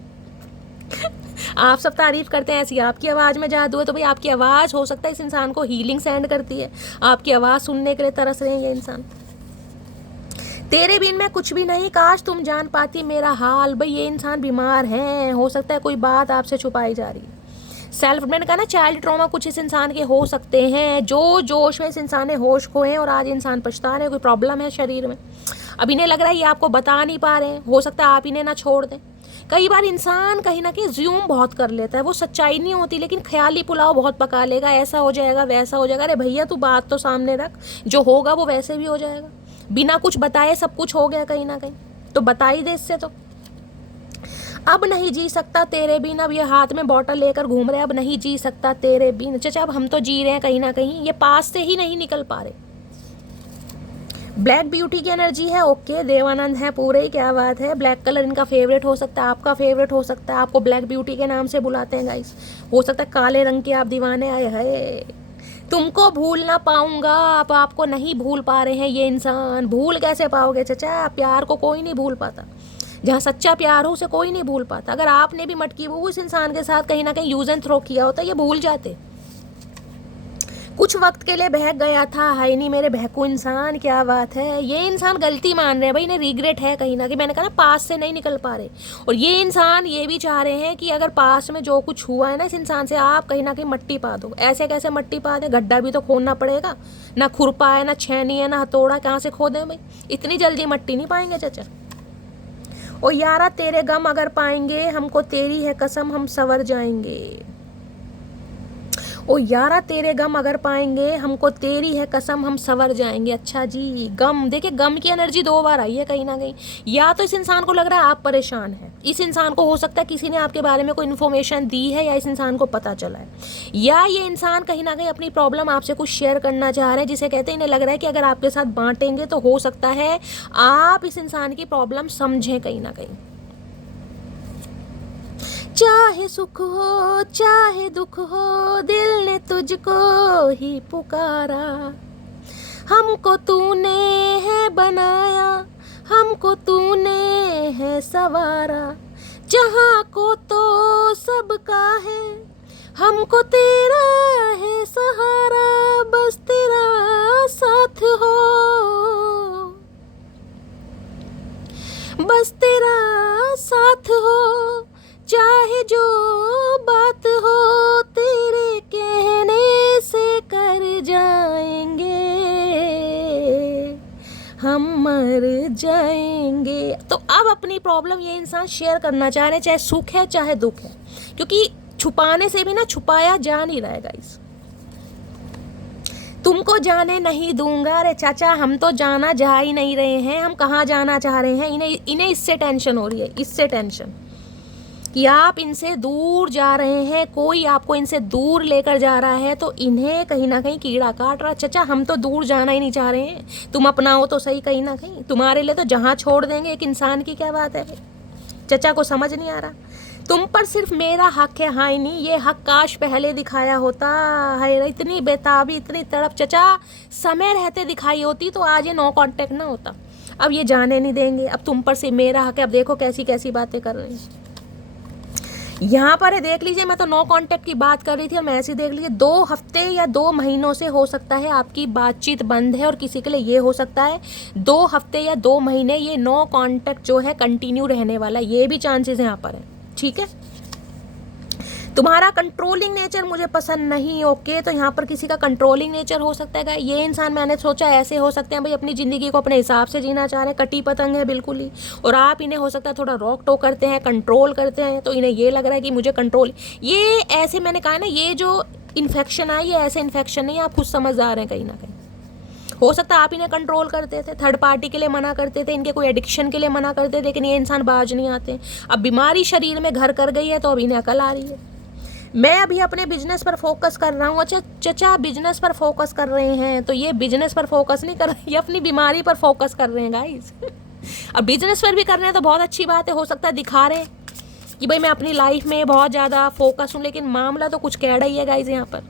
आप सब तारीफ करते हैं ऐसी आपकी आवाज़ में जादू है, तो भाई आपकी आवाज़ हो सकता है इस इंसान को हीलिंग सेंड करती है, आपकी आवाज़ सुनने के लिए तरस रहे हैं ये इंसान। तेरे बिन मैं कुछ भी नहीं, काश तुम जान पाती मेरा हाल। भाई ये इंसान बीमार है, हो सकता है कोई बात आपसे छुपाई जा रही है। सेल्फ, मैंने कहा ना चाइल्ड ट्रॉमा कुछ इस इंसान के हो सकते हैं, जो जोश में इस इंसान ने होश खोए और आज इंसान पछता रहे, कोई प्रॉब्लम है शरीर में। अब इन्हें लग रहा है ये आपको बता नहीं पा रहे हैं, हो सकता है आप इन्हें ना छोड़ दें। कई बार इंसान कहीं ना कहीं ज्यूम बहुत कर लेता है, वो सच्चाई नहीं होती, लेकिन ख्याली पुलाव बहुत पका लेगा, ऐसा हो जाएगा वैसा हो जाएगा। अरे भैया तू बात तो सामने रख, जो होगा वो वैसे भी हो जाएगा। बिना कुछ बताए सब कुछ हो गया कहीं ना कहीं, तो बता ही दे इससे। तो अब नहीं जी सकता तेरे बिन, अब ये हाथ में बॉटल लेकर घूम रहे, अब नहीं जी सकता तेरे बिन। चाचा अब हम तो जी रहे हैं कहीं ना कहीं, ये पास से ही नहीं निकल पा रहे। ब्लैक ब्यूटी की एनर्जी है, ओके देवानंद है पूरे, क्या बात है। ब्लैक कलर इनका फेवरेट हो सकता है, आपका फेवरेट हो सकता है, आपको ब्लैक ब्यूटी के नाम से बुलाते हैं गाइस। हो सकता है काले रंग के आप दीवाने आए हैं। तुमको भूल ना पाऊंगा, अब आपको नहीं भूल पा रहे हैं ये इंसान। भूल कैसे पाओगे चचा, प्यार को कोई नहीं भूल पाता, जहाँ सच्चा प्यार हो उसे कोई नहीं भूल पाता। अगर आपने भी मटकी वो इस इंसान के साथ कहीं ना कहीं यूज एंड थ्रो किया होता, ये भूल जाते। कुछ वक्त के लिए बहक गया था, हाय नहीं मेरे बहकू इंसान, क्या बात है। ये इंसान गलती मान रहे हैं भाई, इन्हें रिग्रेट है कहीं ना कहीं, मैंने कहा ना पास से नहीं निकल पा रहे। और ये इंसान ये भी चाह रहे हैं कि अगर पास में जो कुछ हुआ है ना इस इंसान से, आप कहीं ना कहीं मट्टी पा दो। ऐसे कैसे मट्टी पा दें, गड्ढा भी तो खोदना पड़ेगा, ना खुरपा है ना छेनी है ना हथौड़ा, कहाँ से खोदें भाई, इतनी जल्दी मट्टी नहीं पाएंगे चचा। ओ यारा तेरे गम अगर पाएंगे, हमको तेरी है कसम हम संवर जाएंगे। ओ यारा तेरे गम अगर पाएंगे, हमको तेरी है कसम हम संवर जाएंगे। अच्छा जी, गम, देखिए गम की एनर्जी दो बार आई है कहीं ना कहीं। या तो इस इंसान को लग रहा है आप परेशान हैं, इस इंसान को हो सकता है किसी ने आपके बारे में कोई इन्फॉर्मेशन दी है या इस इंसान को पता चला है, या ये इंसान कहीं ना कहीं अपनी प्रॉब्लम आपसे कुछ शेयर करना चाह रहे हैं, जिसे कहते हैं इन्हें लग रहा है कि अगर आपके साथ बांटेंगे तो हो सकता है आप इस इंसान की प्रॉब्लम समझें कहीं ना कहीं। चाहे सुख हो चाहे दुख हो, दिल ने तुझको ही पुकारा। हमको तूने है बनाया, हमको तूने है सवारा। जहाँ को तो सबका है, हमको तेरा है सहारा। बस तेरा साथ हो, बस तेरा साथ हो, चाहे जो बात हो तेरे कहने से कर जाएंगे, हम मर जाएंगे। तो अब अपनी प्रॉब्लम ये इंसान शेयर करना चाह रहे हैं, चाहे सुख है चाहे दुख है, क्योंकि छुपाने से भी ना छुपाया जा नहीं रहा है गाइस। तुमको जाने नहीं दूंगा, अरे चाचा हम तो जाना जा ही नहीं रहे हैं, हम कहाँ जाना चाह रहे हैं। इन्हें इससे टेंशन हो रही है, इससे टेंशन कि आप इनसे दूर जा रहे हैं, कोई आपको इनसे दूर लेकर जा रहा है, तो इन्हें कहीं ना कहीं कीड़ा काट रहा। चचा हम तो दूर जाना ही नहीं चाह रहे हैं, तुम अपनाओ तो सही कहीं ना कहीं, तुम्हारे लिए तो जहाँ छोड़ देंगे एक इंसान की क्या बात है। चचा को समझ नहीं आ रहा, तुम पर सिर्फ मेरा हक है, हाँ नहीं ये हक काश पहले दिखाया होता है। इतनी बेताबी इतनी तड़प चचा समय रहते दिखाई होती तो आज ये नो कांटेक्ट ना होता। अब ये जाने नहीं देंगे, अब तुम पर सिर्फ मेरा हक है। अब देखो कैसी कैसी बातें कर रहे हैं यहाँ पर है, देख लीजिए। मैं तो नो कांटेक्ट की बात कर रही थी और मैं ऐसे देख लीजिए 2 हफ्ते या 2 महीनों से हो सकता है आपकी बातचीत बंद है, और किसी के लिए ये हो सकता है 2 हफ्ते या 2 महीने ये नो कांटेक्ट जो है कंटिन्यू रहने वाला, ये भी चांसेस यहाँ पर है। ठीक है, तुम्हारा कंट्रोलिंग नेचर मुझे पसंद नहीं, ओके। तो यहाँ पर किसी का कंट्रोलिंग नेचर हो सकता है। ये इंसान मैंने सोचा ऐसे हो सकते हैं भाई अपनी ज़िंदगी को अपने हिसाब से जीना चाह रहे हैं, कटी पतंग है बिल्कुल ही, और आप इन्हें हो सकता है थोड़ा रोक टोक करते हैं, कंट्रोल करते हैं, तो इन्हें ये लग रहा है कि मुझे कंट्रोल। ये ऐसे मैंने कहा ना, ये जो इन्फेक्शन है ये ऐसे इन्फेक्शन नहीं, आप खुद समझदार हैं कहीं ना कहीं। हो सकता है आप इन्हें कंट्रोल करते थे, थर्ड पार्टी के लिए मना करते थे, इनके कोई एडिक्शन के लिए मना करते थे, लेकिन ये इंसान बाज नहीं आते। अब बीमारी शरीर में घर कर गई है तो अब इन्हें अकल आ रही है। मैं अभी अपने बिजनेस पर फोकस कर रहा हूँ। अच्छा चचा बिजनेस पर फोकस कर रहे हैं, तो ये बिजनेस पर फोकस नहीं कर रहे, ये अपनी बीमारी पर फोकस कर रहे हैं गाइस। अब बिजनेस पर भी कर रहे हैं तो बहुत अच्छी बात है, हो सकता है दिखा रहे हैं कि भाई मैं अपनी लाइफ में बहुत ज़्यादा फोकस हूँ, लेकिन मामला तो कुछ कैड़ा ही है गाइस यहाँ पर।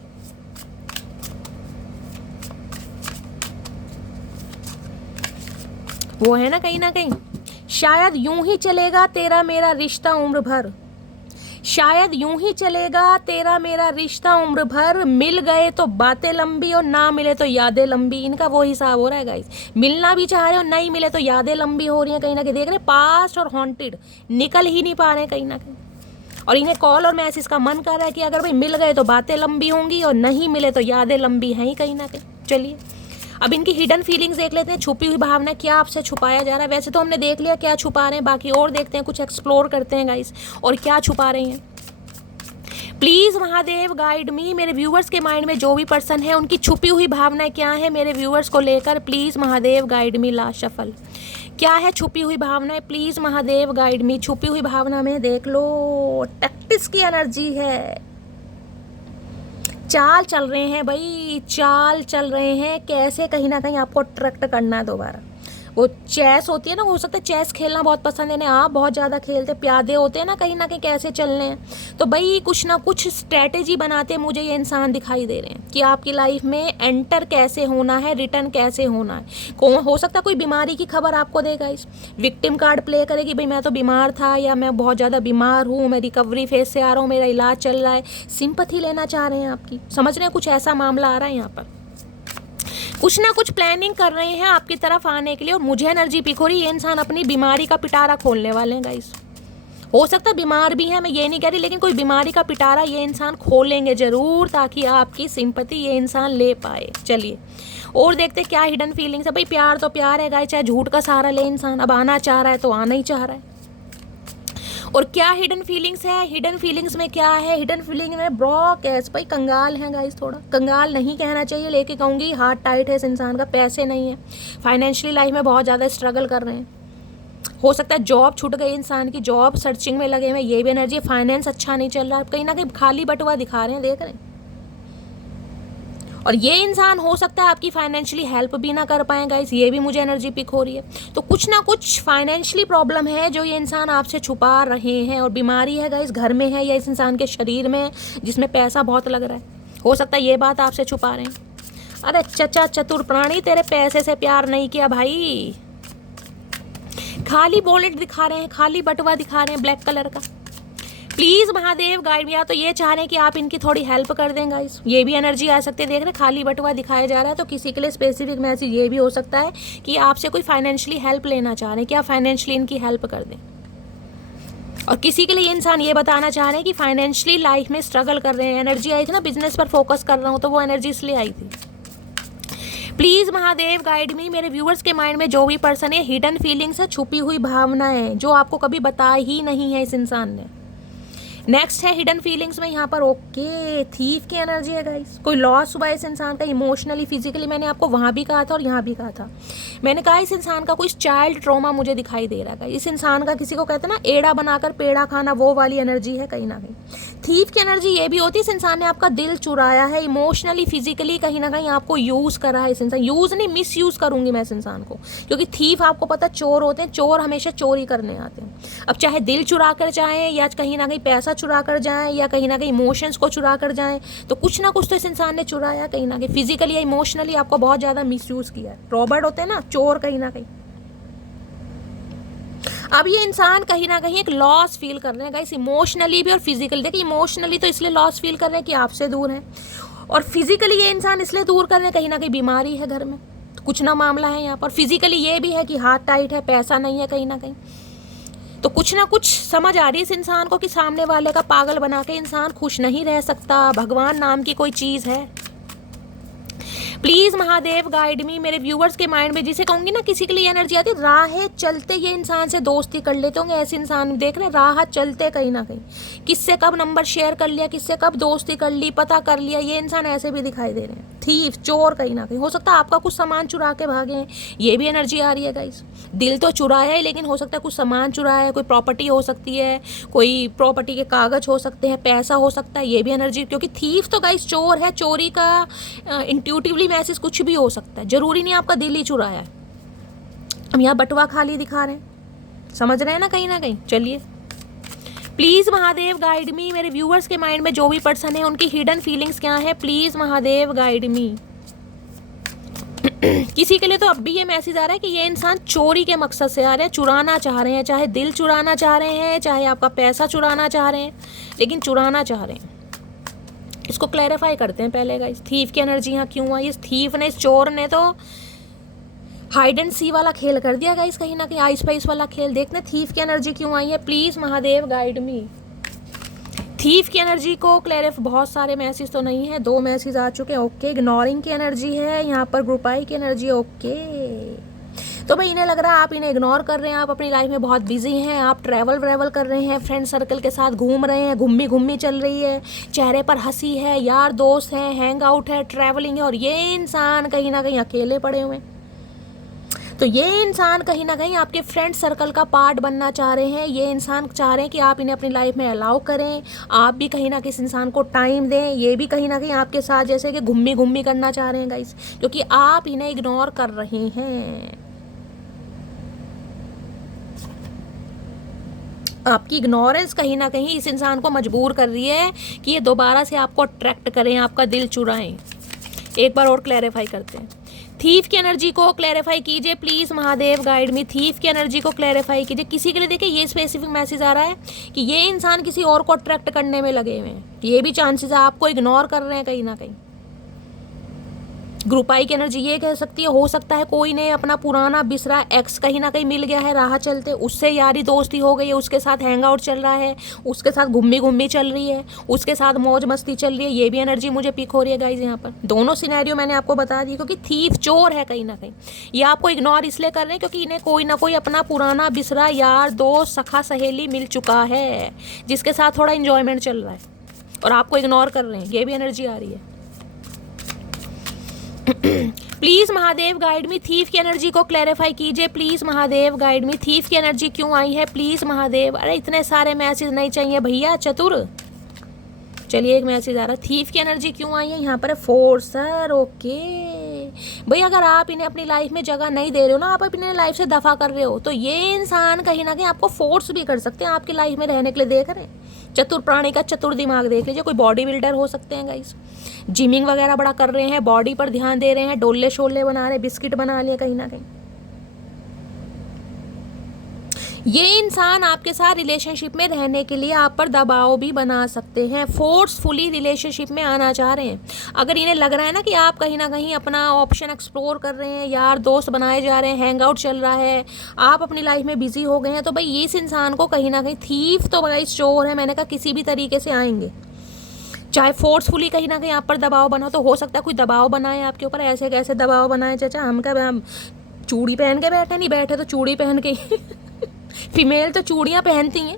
वो है ना कहीं, शायद यूं ही चलेगा तेरा मेरा रिश्ता उम्र भर, शायद यूं ही चलेगा तेरा मेरा रिश्ता उम्र भर, मिल गए तो बातें लंबी और ना मिले तो यादें लंबी। इनका वो हिसाब हो रहा है गाइस, मिलना भी चाह रहे हो, नहीं मिले तो यादें लंबी हो रही हैं कहीं ना कहीं। देख रहे पास्ट और हॉन्टेड निकल ही नहीं पा रहे हैं कहीं ना कहीं, और इन्हें कॉल और मैसेज का मन कर रहा है कि अगर भाई मिल गए तो बातें लंबी होंगी और नहीं मिले तो यादें लंबी हैं ही कहीं ना कहीं। चलिए अब इनकी हिडन फीलिंग्स देख लेते हैं, छुपी हुई भावना क्या आपसे छुपाया जा रहा है। वैसे तो हमने देख लिया क्या छुपा रहे हैं, बाकी और देखते हैं, कुछ एक्सप्लोर करते हैं गाइस और क्या छुपा रहे हैं। प्लीज़ महादेव गाइड मी, मेरे व्यूअर्स के माइंड में जो भी पर्सन है उनकी छुपी हुई भावनाएं क्या है मेरे व्यूअर्स को लेकर। Please Mahadev guide me. Last shuffle क्या है छुपी हुई भावनाएं, प्लीज़ महादेव गाइड मी। छुपी हुई भावना में देख लो टैक्टिस की एनर्जी है, चाल चल रहे हैं भाई, चाल चल रहे हैं कैसे कहीं ना कहीं आपको अट्रैक्ट करना है दोबारा। वो चेस होती है ना, हो सकता है चेस खेलना बहुत पसंद है ना, आप बहुत ज़्यादा खेलते, प्यादे होते हैं ना कहीं कैसे चलने हैं, तो भाई कुछ ना कुछ स्ट्रेटेजी बनाते मुझे ये इंसान दिखाई दे रहे हैं कि आपकी लाइफ में एंटर कैसे होना है, रिटर्न कैसे होना है। हो सकता है कोई बीमारी की खबर आपको देगा, इस विक्टिम कार्ड प्ले करेगी, भाई मैं तो बीमार था या मैं बहुत ज़्यादा बीमार हूँ, मैं रिकवरी फेज से आ रहा हूँ, मेरा इलाज चल रहा है, सिंपैथी लेना चाह रहे हैं आपकी, समझ रहे हैं, कुछ ऐसा मामला आ रहा है यहाँ पर, कुछ ना कुछ प्लानिंग कर रहे हैं आपकी तरफ आने के लिए। और मुझे एनर्जी पिक हो रही है ये इंसान अपनी बीमारी का पिटारा खोलने वाले हैं गाइस। हो सकता है बीमार भी है, मैं ये नहीं कह रही, लेकिन कोई बीमारी का पिटारा ये इंसान खोलेंगे जरूर ताकि आपकी सिंपैथी ये इंसान ले पाए। चलिए और देखते क्या हिडन फीलिंग्स है। भाई प्यार तो प्यार है गाइस, चाहे झूठ का सहारा ले इंसान, अब आना चाह रहा है तो आना ही चाह रहा है। और क्या हिडन फीलिंग्स है, हिडन फीलिंग्स में क्या है, हिडन फीलिंग में ब्रॉकेस, भाई कंगाल है गाइस, थोड़ा कंगाल नहीं कहना चाहिए, लेके कहूँगी हार्ट टाइट है इस इंसान का, पैसे नहीं है, फाइनेंशियली लाइफ में बहुत ज़्यादा स्ट्रगल कर रहे हैं। हो सकता है जॉब छूट गई इंसान की, जॉब सर्चिंग में लगे हुए, ये भी एनर्जी, फाइनेंस अच्छा नहीं चल रहा, कहीं ना कहीं खाली बटुआ दिखा रहे हैं, देख रहे हैं। और ये इंसान हो सकता है आपकी फाइनेंशियली हेल्प भी ना कर पाए गाइस, ये भी मुझे एनर्जी पिक हो रही है। तो कुछ ना कुछ फाइनेंशियली प्रॉब्लम है जो ये इंसान आपसे छुपा रहे हैं, और बीमारी है गाइस घर में है या इस इंसान के शरीर में जिसमें पैसा बहुत लग रहा है, हो सकता है ये बात आपसे छुपा रहे हैं। अरे चचा चतुर प्राणी, तेरे पैसे से प्यार नहीं किया भाई, खाली वॉलेट दिखा रहे हैं, खाली बटुआ दिखा रहे हैं ब्लैक कलर का। प्लीज़ महादेव गाइड, या तो ये चाह रहे हैं कि आप इनकी थोड़ी हेल्प कर दें गाइस, ये भी एनर्जी आ सकती है। देख रहे खाली बटुआ दिखाया जा रहा है, तो किसी के लिए स्पेसिफिक मैसेज ये भी हो सकता है कि आपसे कोई फाइनेंशियली हेल्प लेना चाह रहे हैं, कि आप फाइनेंशियली इनकी हेल्प कर दें। और किसी के लिए इंसान ये बताना चाह रहे हैं कि फाइनेंशियली लाइफ में स्ट्रगल कर रहे हैं। एनर्जी आई थी ना बिजनेस पर फोकस कर रहा हूँ, तो वो एनर्जी इसलिए आई थी। प्लीज़ महादेव गाइड मी, मेरे व्यूअर्स के माइंड में जो भी पर्सन है, हिडन फीलिंग्स है, छुपी हुई भावनाएं जो आपको कभी बताई ही नहीं है इस इंसान ने। नेक्स्ट है हिडन फीलिंग्स में यहाँ पर ओके थीफ की एनर्जी है गाइस, कोई लॉस हुआ है इस इंसान का इमोशनली फिजिकली, मैंने आपको वहाँ भी कहा था और यहाँ भी कहा था। मैंने कहा इस इंसान का कोई चाइल्ड ट्रॉमा मुझे दिखाई दे रहा है। इस इंसान का किसी को कहते हैं ना एड़ा बनाकर पेड़ा खाना, वो वाली एनर्जी है कहीं ना कहीं। थीफ की एनर्जी ये भी होती है इस इंसान ने आपका दिल चुराया है, इमोशनली फिजिकली कहीं ना कहीं आपको यूज़ करा है इस इंसान। यूज़ नहीं, मिस यूज़ करूँगी मैं इस इंसान को, क्योंकि थीफ आपको पता चोर होते हैं, चोर हमेशा चोरी करने आते हैं। अब चाहे दिल चुरा कर जाएँ या कहीं ना कहीं पैसा चुरा कर जाएं या कहीं ना कहीं इमोशंस को चुरा कर जाएं, तो कुछ ना कुछ तो इस इंसान ने चुराया कहीं ना कहीं, फिजिकली या इमोशनली आपको बहुत ज़्यादा मिसयूज किया है। रॉबर्ट होते हैं ना चोर कहीं ना कहीं। अब ये इंसान कहीं ना कहीं एक लॉस फील कर रहे हैं गाइस, इमोशनली भी और फिजिकली। देखिए इमोशनली तो इसलिए लॉस फील कर रहे हैं कि आपसे दूर हैं, और फिजिकली ये इंसान इसलिए दूर कर रहे हैं, कहीं ना कहीं बीमारी है घर में, तो कुछ ना मामला है यहाँ पर। फिजिकली ये भी है कि हाथ टाइट है, पैसा नहीं है कहीं ना कहीं, तो कुछ ना कुछ समझ आ रही है इस इंसान को कि सामने वाले का पागल बना के इंसान खुश नहीं रह सकता, भगवान नाम की कोई चीज़ है। प्लीज़ महादेव गाइड मी, मेरे व्यूवर्स के माइंड में जिसे कहूँगी ना किसी के लिए एनर्जी आती है, राह चलते ये इंसान से दोस्ती कर लेते होंगे ऐसे इंसान, देख रहे राह चलते कहीं ना कहीं, किससे कब नंबर शेयर कर लिया, किससे कब दोस्ती कर ली, पता कर लिया, ये इंसान ऐसे भी दिखाई दे रहे हैं। थीफ चोर कहीं ना कहीं, हो सकता है आपका कुछ सामान चुरा के भागे हैं, ये भी एनर्जी आ रही है गाइस। दिल तो चुराया है लेकिन हो सकता है कुछ सामान चुराया है, कोई प्रॉपर्टी हो सकती है, कोई प्रॉपर्टी के कागज हो सकते हैं, पैसा हो सकता है, ये भी एनर्जी, क्योंकि थीफ तो गाइस चोर है, चोरी का इंट्यूटिवली मैसेज कुछ भी हो सकता है, जरूरी नहीं आपका दिल ही चुराया है। हम यहाँ बटुआ खाली दिखा रहे हैं, समझ रहे हैं ना कहीं ना कहीं। चलिए प्लीज़ महादेव गाइड मी, मेरे व्यूअर्स के माइंड में जो भी पर्सन है उनकी हिडन फीलिंग्स क्या है, प्लीज़ महादेव गाइड मी। किसी के लिए तो अब भी ये मैसेज आ रहा है कि ये इंसान चोरी के मकसद से आ रहे हैं, चुराना चाह रहे हैं, चाहे दिल चुराना चाह रहे हैं, चाहे आपका पैसा चुराना चाह रहे हैं, लेकिन चुराना चाह रहे हैं। इसको क्लैरिफाई करते हैं पहले गाइस, थीफ की एनर्जी यहाँ क्यों आई। इस थीफ ने, इस चोर ने तो हाइड एंड सी वाला खेल कर दिया गाइस, कहीं ना कहीं आइस पाइस वाला खेल। देखते हैं थीफ की एनर्जी क्यों आई है। Please Mahadev guide me. Thief की एनर्जी को क्लैरिफ, बहुत सारे मैसेज तो नहीं है, 2 मैसेज आ चुके हैं। ओके, इग्नोरिंग की एनर्जी है यहाँ पर, ग्रुप आई की एनर्जी। ओके, तो भाई इन्हें लग रहा है आप इन्हें इग्नोर कर रहे हैं, आप अपनी लाइफ में बहुत बिजी हैं, आप ट्रैवल कर रहे हैं, फ्रेंड सर्कल के साथ घूम रहे हैं, घूमी चल रही है, चेहरे पर हंसी है, यार दोस्त हैं, हैंग आउट है, ट्रैवलिंग है, और ये इंसान कहीं ना कहीं अकेले पड़े हुए हैं। तो ये इंसान कहीं ना कहीं आपके फ्रेंड सर्कल का पार्ट बनना चाह रहे हैं। ये इंसान चाह रहे हैं कि आप इन्हें अपनी लाइफ में अलाउ करें, आप भी कहीं ना किस इंसान को टाइम दें। ये भी कहीं ना कहीं आपके साथ जैसे कि घूमी करना चाह रहे हैं गाइस, क्योंकि आप इन्हें इग्नोर कर रहे हैं। आपकी इग्नोरेंस कहीं ना कहीं इस इंसान को मजबूर कर रही है कि ये दोबारा से आपको अट्रैक्ट करें, आपका दिल चुराएं। एक बार और क्लैरिफाई करते हैं। थीफ की एनर्जी को क्लैरिफाई कीजिए please Mahadev guide me. Thief की एनर्जी को क्लैरिफाई कीजिए। किसी के लिए देखिए ये स्पेसिफिक मैसेज आ रहा है कि ये इंसान किसी और को अट्रैक्ट करने में लगे हुए हैं। ये भी चांसेस है आपको इग्नोर कर रहे हैं कहीं ना कहीं। ग्रुप आई की एनर्जी ये कह सकती है, हो सकता है कोई ने अपना पुराना बिसरा एक्स कहीं ना कहीं मिल गया है राह चलते, उससे यारी दोस्ती हो गई है, उसके साथ हैंग आउट चल रहा है, उसके साथ घूमी चल रही है, उसके साथ मौज मस्ती चल रही है। ये भी एनर्जी मुझे पिक हो रही है गाइज यहाँ पर। दोनों सिनेरियो मैंने आपको बता दी, क्योंकि थीफ चोर है कहीं ना कहीं। ये आपको इग्नोर इसलिए कर रहे हैं क्योंकि इन्हें कोई ना कोई अपना पुराना बिसरा यार दोस्त सखा सहेली मिल चुका है, जिसके साथ थोड़ा इंजॉयमेंट चल रहा है, और आपको इग्नोर कर रहे हैं। ये भी एनर्जी आ रही है। Please Mahadev guide me. Thief की एनर्जी को क्लैरिफाई कीजिए please Mahadev guide me. Thief की एनर्जी क्यों आई है प्लीज महादेव। अरे इतने सारे मैसेज नहीं चाहिए भैया चतुर। चलिए एक मैसेज आ रहा है। थीफ की एनर्जी क्यों आई है यहाँ पर, फोर्सर। ओके भाई, अगर आप इन्हें अपनी लाइफ में जगह नहीं दे रहे हो ना, आप अपने लाइफ से दफा कर रहे हो, तो ये इंसान कहीं ना कहीं आपको फोर्स भी कर सकते हैं आपकी लाइफ में रहने के लिए। देख रहे हैं चतुर प्राणी का चतुर दिमाग देख लीजिए। कोई बॉडी बिल्डर हो सकते हैं गाइस, जिमिंग वगैरह बड़ा कर रहे हैं, बॉडी पर ध्यान दे रहे हैं, डोले शोले बना रहे हैं, बिस्किट बना लिए कहीं ना कहीं। ये इंसान आपके साथ रिलेशनशिप में रहने के लिए आप पर दबाव भी बना सकते हैं, फोर्सफुली रिलेशनशिप में आना चाह रहे हैं। अगर इन्हें लग रहा है ना कि आप कहीं ना कहीं अपना ऑप्शन एक्सप्लोर कर रहे हैं, यार दोस्त बनाए जा रहे हैं, हैंग आउट चल रहा है, आप अपनी लाइफ में बिजी हो गए हैं, तो भाई इस इंसान को कहीं ना कहीं, थीफ तो भाई चोर है, मैंने कहा किसी भी तरीके से आएंगे, चाहे फोर्सफुली कहीं ना कहीं आप पर दबाव बना। तो हो सकता है कोई दबाव बनाए आपके ऊपर। ऐसे कैसे दबाव बनाए चाचा, हम चूड़ी पहन के बैठे, नहीं बैठे तो चूड़ी पहन के फीमेल तो चूड़ियाँ पहनती हैं।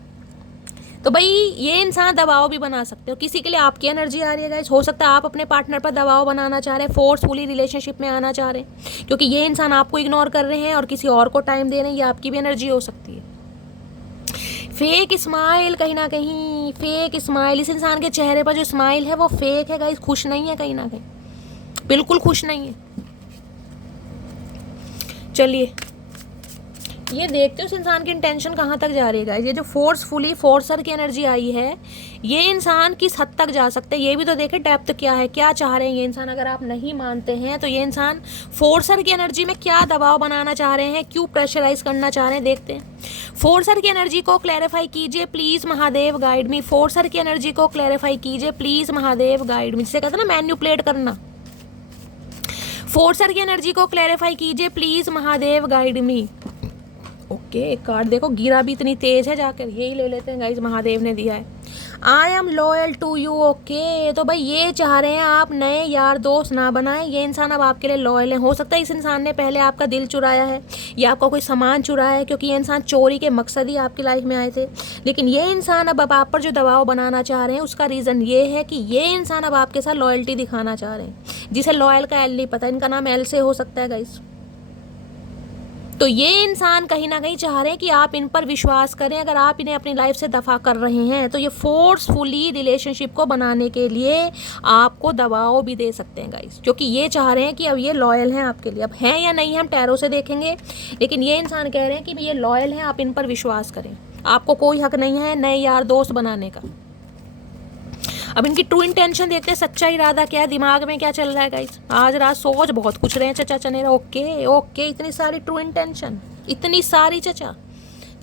तो भाई ये इंसान दबाव भी बना सकते हो। किसी के लिए आपकी एनर्जी आ रही है गाइस, हो सकता है आप अपने पार्टनर पर दबाव बनाना चाह रहे हैं, फोर्सफुली रिलेशनशिप में आना चाह रहे हैं, क्योंकि ये इंसान आपको इग्नोर कर रहे हैं और किसी और को टाइम दे रहे हैं। ये आपकी भी एनर्जी हो सकती है। फेक स्माइल, कहीं ना कहीं फेक स्माइल। इस इंसान के चेहरे पर जो स्माइल है वो फेक है गाइस, खुश नहीं है कहीं ना कहीं, बिल्कुल खुश नहीं है। चलिए ये देखते हो इस इंसान की इंटेंशन कहाँ तक जा रही है गाइस। ये जो फोर्सफुली फोर्सर की एनर्जी आई है, ये इंसान किस हद तक जा सकते हैं, ये भी तो देखें डेप्थ क्या है, क्या चाह रहे हैं ये इंसान। अगर आप नहीं मानते हैं तो ये इंसान फोर्सर की एनर्जी में क्या दबाव बनाना चाह रहे हैं, क्यों प्रेशराइज करना चाह रहे हैं, देखते हैं। फोर्सर की एनर्जी को क्लैरिफाई कीजिए प्लीज महादेव गाइड मी। फोर्सर की एनर्जी को क्लैरिफाई कीजिए प्लीज महादेव गाइड मी। जिसे कहते हैं ना मैन्युपुलेट करना। फोर्सर की एनर्जी को क्लैरिफाई कीजिए please Mahadev guide me. Okay एक कार्ड देखो, गिरा भी इतनी तेज है, जाकर यही ले लेते हैं गाइज, महादेव ने दिया है। I am loyal to you. Okay तो भाई ये चाह रहे हैं आप नए यार दोस्त ना बनाएं, ये इंसान अब आपके लिए लॉयल है। हो सकता है इस इंसान ने पहले आपका दिल चुराया है या आपका कोई सामान चुराया है, क्योंकि ये इंसान चोरी के मकसद ही आपकी लाइफ में आए थे। लेकिन ये इंसान अब आप पर जो दबाव बनाना चाह रहे हैं, उसका रीज़न ये है कि ये इंसान अब आपके साथ लॉयल्टी दिखाना चाह रहे हैं। जिसे लॉयल का एल नहीं पता, इनका नाम एल से हो सकता है गाइस। तो ये इंसान कहीं ना कहीं चाह रहे हैं कि आप इन पर विश्वास करें। अगर आप इन्हें अपनी लाइफ से दफा कर रहे हैं तो ये फोर्सफुली रिलेशनशिप को बनाने के लिए आपको दबाव भी दे सकते हैं गाइस, क्योंकि ये चाह रहे हैं कि अब ये लॉयल हैं आपके लिए। अब हैं या नहीं हम टैरो से देखेंगे, लेकिन ये इंसान कह रहे हैं कि ये लॉयल हैं, आप इन पर विश्वास करें। आपको कोई हक नहीं है नए यार दोस्त बनाने का। अब इनकी ट्रू इंटेंशन देखते हैं, सच्चा इरादा क्या है, दिमाग में क्या चल रहा है गाइस। आज रात सोच बहुत कुछ रहे हैं चचा चनेरा। ओके ओके, इतनी सारी ट्रू इंटेंशन, इतनी सारी चचा।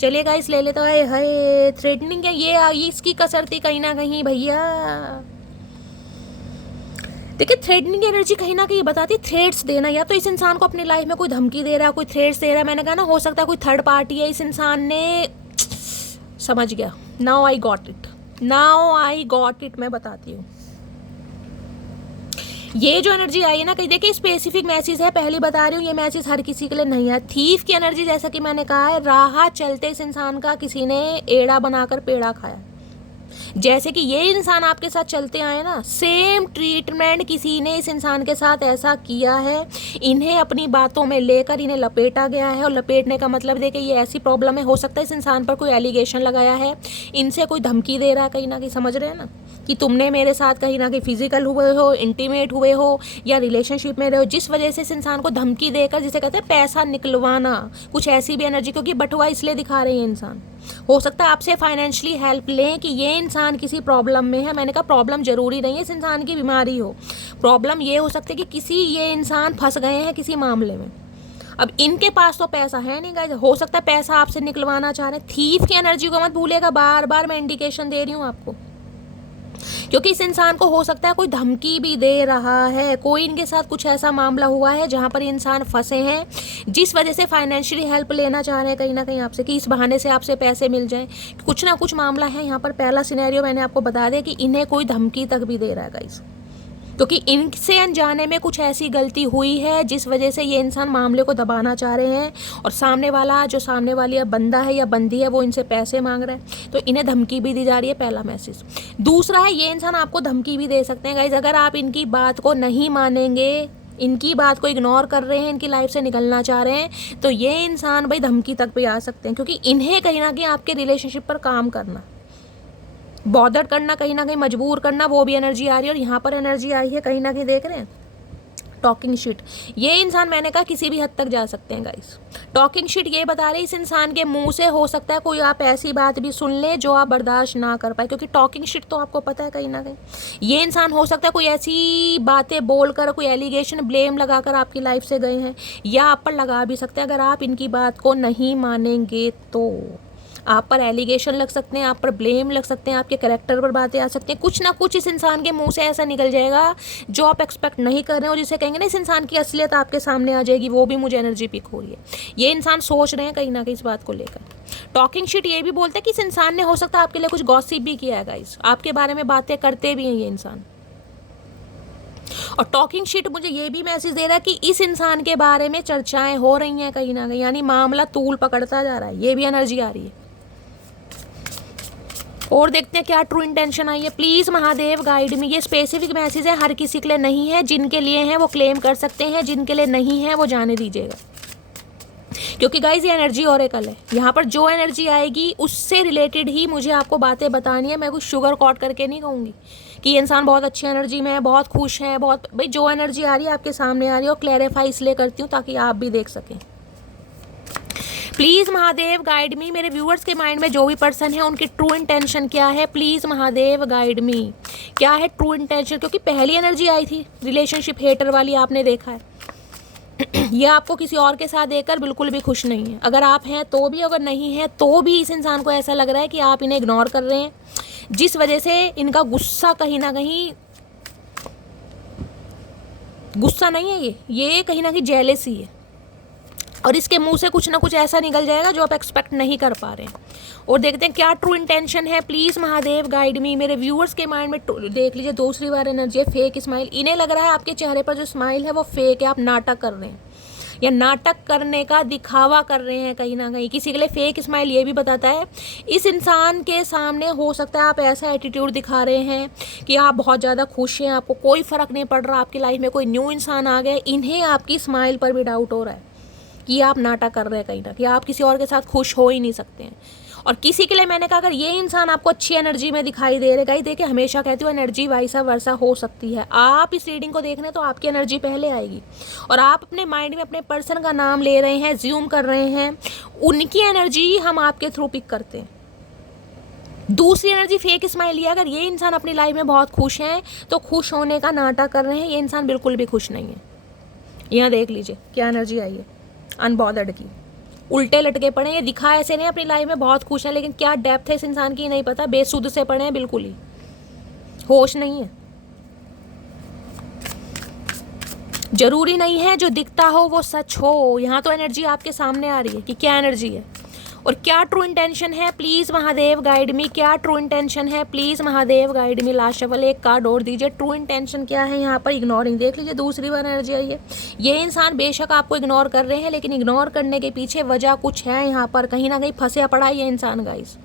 चलिए गाइस ले लेते हैं। हाय थ्रेटनिंग है ये इसकी कसर थी कहीं ना कहीं भैया। देखिए थ्रेटनिंग एनर्जी कहीं ना कहीं बताती है थ्रेट्स देना, या तो इस इंसान को अपनी लाइफ में कोई धमकी दे रहा है, कोई थ्रेट्स दे रहा है। मैंने कहा ना हो सकता है कोई थर्ड पार्टी है, इस इंसान ने समझ गया। नाउ आई गॉट इट, मैं बताती हूँ। ये जो एनर्जी आई है ना, कहीं देखिए स्पेसिफिक मैसेज है, पहले बता रही हूँ ये मैसेज हर किसी के लिए नहीं है। थीफ की एनर्जी जैसा कि मैंने कहा है, राह चलते इस इंसान का किसी ने एड़ा बनाकर पेड़ा खाया। जैसे कि ये इंसान आपके साथ चलते आए ना, सेम ट्रीटमेंट किसी ने इस इंसान के साथ ऐसा किया है। इन्हें अपनी बातों में लेकर इन्हें लपेटा गया है, और लपेटने का मतलब देखिए ये ऐसी प्रॉब्लम है, हो सकता है इस इंसान पर कोई एलिगेशन लगाया है, इनसे कोई धमकी दे रहा है कहीं ना कहीं, समझ रहे हैं ना, कि तुमने मेरे साथ कहीं ना कहीं फिजिकल हुए हो, इंटीमेट हुए हो, या रिलेशनशिप में रहे हो, जिस वजह से इस इंसान को धमकी देकर, जिसे कहते हैं पैसा निकलवाना, कुछ ऐसी भी एनर्जी, क्योंकि बटुआ इसलिए दिखा रहे हैं इंसान। हो सकता है आपसे फाइनेंशियली हेल्प लें कि ये इंसान किसी प्रॉब्लम में है। मैंने कहा प्रॉब्लम जरूरी नहीं है इस इंसान की बीमारी हो, प्रॉब्लम ये हो सकती है कि किसी ये इंसान फंस गए हैं किसी मामले में। अब इनके पास तो पैसा है नहीं गाइस, हो सकता है पैसा आपसे निकलवाना चाह रहे हैं। थीफ की एनर्जी को मत भूलिएगा, बार बार मैं इंडिकेशन दे रही हूँ आपको, क्योंकि इस इंसान को हो सकता है कोई धमकी भी दे रहा है, कोई इनके साथ कुछ ऐसा मामला हुआ है जहां पर इंसान फंसे हैं, जिस वजह से फाइनेंशियली हेल्प लेना चाह रहे हैं कहीं ना कहीं आपसे, कि इस बहाने से आपसे पैसे मिल जाएं। कुछ ना कुछ मामला है यहाँ पर। पहला सिनेरियो मैंने आपको बता दिया कि इन्हें कोई धमकी तक भी दे रहा है गाइस, क्योंकि इनसे अनजाने में कुछ ऐसी गलती हुई है जिस वजह से ये इंसान मामले को दबाना चाह रहे हैं, और सामने वाला जो सामने वाली बंदा है या बंदी है वो इनसे पैसे मांग रहा है, तो इन्हें धमकी भी दी जा रही है, पहला मैसेज। दूसरा है ये इंसान आपको धमकी भी दे सकते हैं गाइस, अगर आप इनकी बात को नहीं मानेंगे, इनकी बात को इग्नोर कर रहे हैं, इनकी लाइफ से निकलना चाह रहे हैं, तो ये इंसान भाई धमकी तक भी आ सकते हैं, क्योंकि इन्हें कहीं ना कहीं आपके रिलेशनशिप पर काम करना, बॉदर करना, कहीं ना कहीं मजबूर करना, वो भी एनर्जी आ रही है। और यहाँ पर एनर्जी आई है कहीं ना कहीं, देख रहे हैं टॉकिंग शिट। ये इंसान मैंने कहा किसी भी हद तक जा सकते हैं गाइस। टॉकिंग शिट ये बता रहे इस इंसान के मुंह से हो सकता है कोई आप ऐसी बात भी सुन ले जो आप बर्दाश्त ना कर पाए, क्योंकि टॉकिंग शिट तो आपको पता है कहीं ना कहीं ये इंसान हो सकता है कोई ऐसी बातें बोलकर, कोई एलिगेशन ब्लेम लगाकर आपकी लाइफ से गए हैं, या आप पर लगा भी सकते हैं अगर आप इनकी बात को नहीं मानेंगे तो। आप पर एलिगेशन लग सकते हैं, आप पर ब्लेम लग सकते हैं, आपके कैरेक्टर पर बातें आ सकती हैं, कुछ ना कुछ इस इंसान के मुंह से ऐसा निकल जाएगा जो आप एक्सपेक्ट नहीं कर रहे हैं, और जिसे कहेंगे ना इस इंसान की असलियत आपके सामने आ जाएगी। वो भी मुझे एनर्जी पिक हो रही है, ये इंसान सोच रहे हैं कहीं ना कहीं इस बात को लेकर। टॉकिंग शिट ये भी बोलता है कि इस इंसान ने हो सकता है आपके लिए कुछ गॉसिप भी किया है गाइस, आपके बारे में बातें करते भी हैं ये इंसान। और टॉकिंग शिट मुझे ये भी मैसेज दे रहा है कि इस इंसान के बारे में चर्चाएं हो रही हैं कहीं ना कहीं, यानी मामला तूल पकड़ता जा रहा है, ये भी एनर्जी आ रही है। और देखते हैं क्या ट्रू इंटेंशन आई है। प्लीज़ महादेव गाइड में, ये स्पेसिफिक मैसेज है, हर किसी के लिए नहीं है, जिनके लिए हैं वो क्लेम कर सकते हैं, जिनके लिए नहीं है वो जाने दीजिएगा, क्योंकि गाइज ये एनर्जी ऑरेकल है। यहाँ पर जो एनर्जी आएगी उससे रिलेटेड ही मुझे आपको बातें बतानी है। मैं कुछ शुगर कोट करके नहीं कहूँगी कि ये इंसान बहुत अच्छी एनर्जी में है, बहुत खुश है, बहुत, भाई जो एनर्जी आ रही है आपके सामने आ रही है, और क्लैरिफाई इसलिए करती हूँ ताकि आप भी देख सकें। प्लीज़ महादेव गाइड मी, मेरे व्यूअर्स के माइंड में जो भी पर्सन है उनकी ट्रू इंटेंशन क्या है, प्लीज़ महादेव गाइड मी, क्या है ट्रू इंटेंशन। क्योंकि पहली एनर्जी आई थी रिलेशनशिप हेटर वाली, आपने देखा है ये आपको किसी और के साथ देखकर बिल्कुल भी खुश नहीं है। अगर आप हैं तो भी, अगर नहीं है तो भी, इस इंसान को ऐसा लग रहा है कि आप इन्हें इग्नोर कर रहे हैं, जिस वजह से इनका गुस्सा कहीं ना कहीं, गुस्सा नहीं है ये कहीं ना कहीं जेलसी है, और इसके मुंह से कुछ ना कुछ ऐसा निकल जाएगा जो आप एक्सपेक्ट नहीं कर पा रहे हैं। और देखते हैं क्या ट्रू इंटेंशन है। प्लीज़ महादेव गाइड मी, मेरे व्यूअर्स के माइंड में देख लीजिए। दूसरी बार एनर्जी है फेक स्माइल। इन्हें लग रहा है आपके चेहरे पर जो स्माइल है वो फेक है, आप नाटक कर रहे हैं, या नाटक करने का दिखावा कर रहे हैं कहीं ना कहीं। किसी के लिए फेक स्माइल ये भी बताता है इस इंसान के सामने हो सकता है आप ऐसा एटीट्यूड दिखा रहे हैं कि आप बहुत ज़्यादा खुश हैं, आपको कोई फ़र्क नहीं पड़ रहा, आपकी लाइफ में कोई न्यू इंसान आ गया, इन्हें आपकी स्माइल पर भी डाउट हो रहा है कि आप नाटक कर रहे हैं कहीं ना, कि आप किसी और के साथ खुश हो ही नहीं सकते हैं। और किसी के लिए मैंने कहा अगर ये इंसान आपको अच्छी एनर्जी में दिखाई दे रहा है, देखिए हमेशा कहती हूँ एनर्जी वाइसा वर्सा हो सकती है। आप इस रीडिंग को देख रहे हैं तो आपकी एनर्जी पहले आएगी, और आप अपने माइंड में अपने पर्सन का नाम ले रहे हैं, ज्यूम कर रहे हैं, उनकी एनर्जी हम आपके थ्रू पिक करते हैं। दूसरी एनर्जी फेक स्माइल है। अगर ये इंसान अपनी लाइफ में बहुत खुश हैं तो खुश होने का नाटक कर रहे हैं, ये इंसान बिल्कुल भी खुश नहीं है। यहाँ देख लीजिए क्या एनर्जी आई है अनबॉदर्ड की, उल्टे लटके पड़े। ये दिखा ऐसे नहीं अपनी लाइफ में बहुत खुश है, लेकिन क्या डेप्थ है इस इंसान की नहीं पता, बेसुध से पड़े हैं, बिल्कुल ही होश नहीं है। जरूरी नहीं है जो दिखता हो वो सच हो। यहाँ तो एनर्जी आपके सामने आ रही है कि क्या एनर्जी है और क्या ट्रू इंटेंशन है। प्लीज महादेव गाइड मी, क्या ट्रू इंटेंशन है, please Mahadev guide me. Last shuffle एक कार्ड और दीजिए, ट्रू इंटेंशन क्या है यहाँ पर। इग्नोरिंग, देख लीजिए दूसरी बार एनर्जी आई है। ये इंसान बेशक आपको इग्नोर कर रहे हैं, लेकिन इग्नोर करने के पीछे वजह कुछ है। यहाँ पर कहीं ना कहीं फंसे पड़ा है ये इंसान गाइस,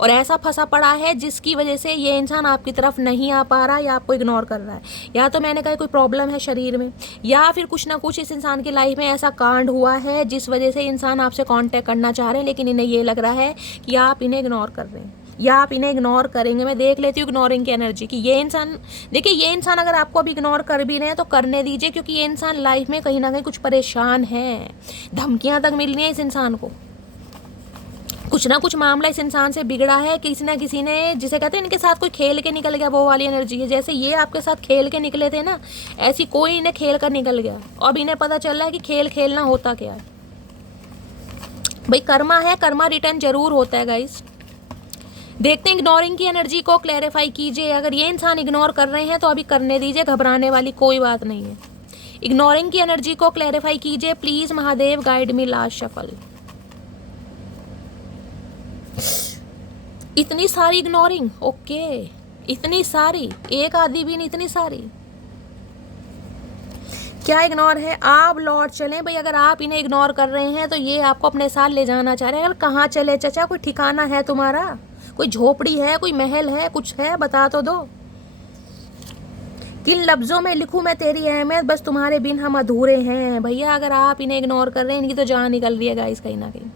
और ऐसा फंसा पड़ा है जिसकी वजह से ये इंसान आपकी तरफ नहीं आ पा रहा या आपको इग्नोर कर रहा है। या तो मैंने कहा कोई प्रॉब्लम है शरीर में, या फिर कुछ ना कुछ इस इंसान की लाइफ में ऐसा कांड हुआ है जिस वजह से इंसान आपसे कांटेक्ट करना चाह रहे हैं, लेकिन इन्हें ये लग रहा है कि आप इन्हें इग्नोर कर रहे हैं या आप इन्हें इग्नोर करेंगे। मैं देख लेती हूँ इग्नोरिंग की एनर्जी कि ये इंसान, देखिए ये इंसान अगर आपको अभी इग्नोर कर भी रहे हैं तो करने दीजिए, क्योंकि ये इंसान लाइफ में कहीं ना कहीं कुछ परेशान है। धमकियाँ तक मिल रही हैं इस इंसान को, कुछ ना कुछ मामला इस इंसान से बिगड़ा है। किसी ना किसी ने, जिसे कहते हैं इनके साथ कोई खेल के निकल गया, वो वाली एनर्जी है। जैसे ये आपके साथ खेल के निकले थे ना, ऐसी कोई इन्हें खेल कर निकल गया। अब इन्हें पता चल रहा है कि खेल खेलना होता क्या है। भाई कर्मा है, कर्मा रिटर्न जरूर होता है गाइस। देखते हैं इग्नोरिंग की एनर्जी को क्लैरिफाई कीजिए। अगर ये इंसान इग्नोर कर रहे हैं तो अभी करने दीजिए, घबराने वाली कोई बात नहीं है। इग्नोरिंग की एनर्जी को क्लैरिफाई कीजिए please Mahadev guide me. Last shuffle, इतनी सारी इग्नोरिंग, ओके इतनी सारी, एक आधी भी नहीं, इतनी सारी। क्या इग्नोर है? आप लौट चलें भाई। अगर आप इन्हें इग्नोर कर रहे हैं तो ये आपको अपने साथ ले जाना चाह रहे हैं। अगर कहाँ चले चचा, कोई ठिकाना है तुम्हारा, कोई झोपड़ी है, कोई महल है, कुछ है, बता तो दो। किन लफ्जों में लिखूं मैं तेरी अहमियत, बस तुम्हारे बिन हम अधूरे हैं। भैया अगर आप इन्हें इग्नोर कर रहे हैं, इनकी तो जान निकल रही है गाइस कहीं ना कहीं।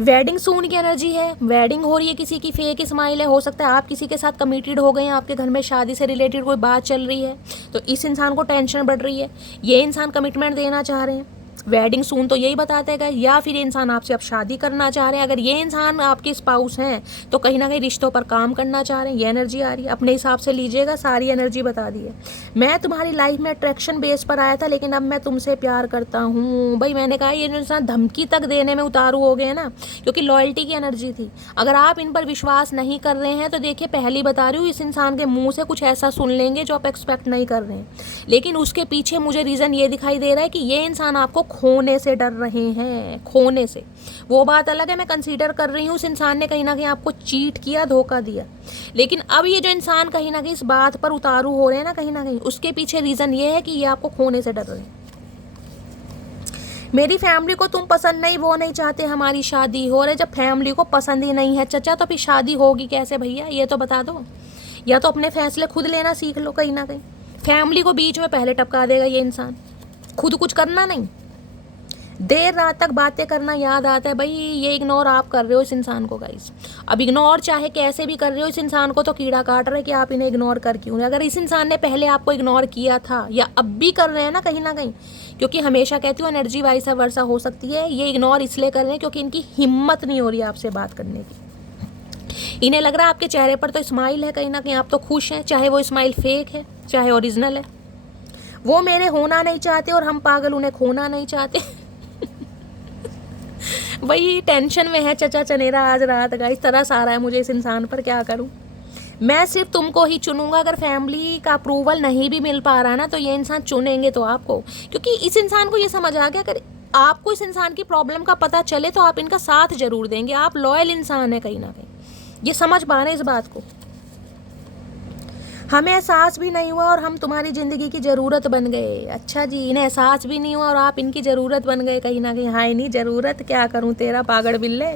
वेडिंग सून की एनर्जी है, वेडिंग हो रही है, किसी की फेक स्माइल है। हो सकता है आप किसी के साथ कमिटेड हो गए हैं, आपके घर में शादी से रिलेटेड कोई बात चल रही है, तो इस इंसान को टेंशन बढ़ रही है। ये इंसान कमिटमेंट देना चाह रहे हैं, वेडिंग सून तो यही बताते गए। या फिर इंसान आपसे अब शादी करना चाह रहे हैं। अगर ये इंसान आपके स्पाउस हैं तो कहीं ना कहीं रिश्तों पर काम करना चाह रहे हैं। ये एनर्जी आ रही है, अपने हिसाब से लीजिएगा, सारी एनर्जी बता दी है। मैं तुम्हारी लाइफ में अट्रैक्शन बेस पर आया था, लेकिन अब मैं तुमसे प्यार करता हूँ। भाई मैंने कहा ये इंसान धमकी तक देने में उतारू हो गए ना, क्योंकि लॉयल्टी की एनर्जी थी। अगर आप इन पर विश्वास नहीं कर रहे हैं तो देखिए, पहली बता रही हूँ, इस इंसान के मुंह से कुछ ऐसा सुन लेंगे जो आप एक्सपेक्ट नहीं कर रहे हैं। लेकिन उसके पीछे मुझे रीज़न ये दिखाई दे रहा है कि ये इंसान आपको खोने से डर रहे हैं, खोने से। वो बात अलग है, मैं कंसीडर कर रही हूँ उस इंसान ने कहीं ना कहीं आपको चीट किया, धोखा दिया। लेकिन अब ये जो इंसान कहीं ना कहीं इस बात पर उतारू हो रहे हैं ना, कहीं ना कहीं उसके पीछे रीज़न ये है कि ये आपको खोने से डर रहे हैं। मेरी फैमिली को तुम पसंद नहीं, वो नहीं चाहते हमारी शादी हो रही। जब फैमिली को पसंद ही नहीं है चचा, तो फिर शादी होगी कैसे भैया, ये तो बता दो। या तो अपने फैसले खुद लेना सीख लो कहीं ना कहीं। फैमिली को बीच में पहले टपका देगा ये इंसान, खुद कुछ करना नहीं। देर रात तक बातें करना याद आता है। भाई ये इग्नोर आप कर रहे हो इस इंसान को गाइस। अब इग्नोर चाहे कैसे भी कर रहे हो इस इंसान को, तो कीड़ा काट रहे कि आप इन्हें इग्नोर कर क्यों। अगर इस इंसान ने पहले आपको इग्नोर किया था या अब भी कर रहे हैं ना कहीं ना कहीं, क्योंकि हमेशा कहती हूँ एनर्जी वाइस वर्सा हो सकती है। ये इग्नोर इसलिए कर रहे हैं क्योंकि इनकी हिम्मत नहीं हो रही आपसे बात करने की। इन्हें लग रहा है आपके चेहरे पर तो स्माइल है, कहीं ना कहीं आप तो खुश हैं, चाहे वो स्माइल फेक है चाहे ओरिजिनल है। वो मेरे होना नहीं चाहते और हम पागल उन्हें खोना नहीं चाहते। वही टेंशन में है चचा चनेरा आज रात का, इस तरह सारा है मुझे इस इंसान पर, क्या करूं। मैं सिर्फ तुमको ही चुनूंगा। अगर फैमिली का अप्रूवल नहीं भी मिल पा रहा ना, तो ये इंसान चुनेंगे तो आपको, क्योंकि इस इंसान को ये समझ आ गया, अगर आपको इस इंसान की प्रॉब्लम का पता चले तो आप इनका साथ जरूर देंगे। आप लॉयल इंसान है कहीं ना कहीं, ये समझ पा रहे हैं इस बात को। हमें एहसास भी नहीं हुआ और हम तुम्हारी ज़िंदगी की ज़रूरत बन गए। अच्छा जी, इन्हें एहसास भी नहीं हुआ और आप इनकी ज़रूरत बन गए कहीं ना कहीं। हाय नहीं ज़रूरत, क्या करूं तेरा पागड़ बिल्ले।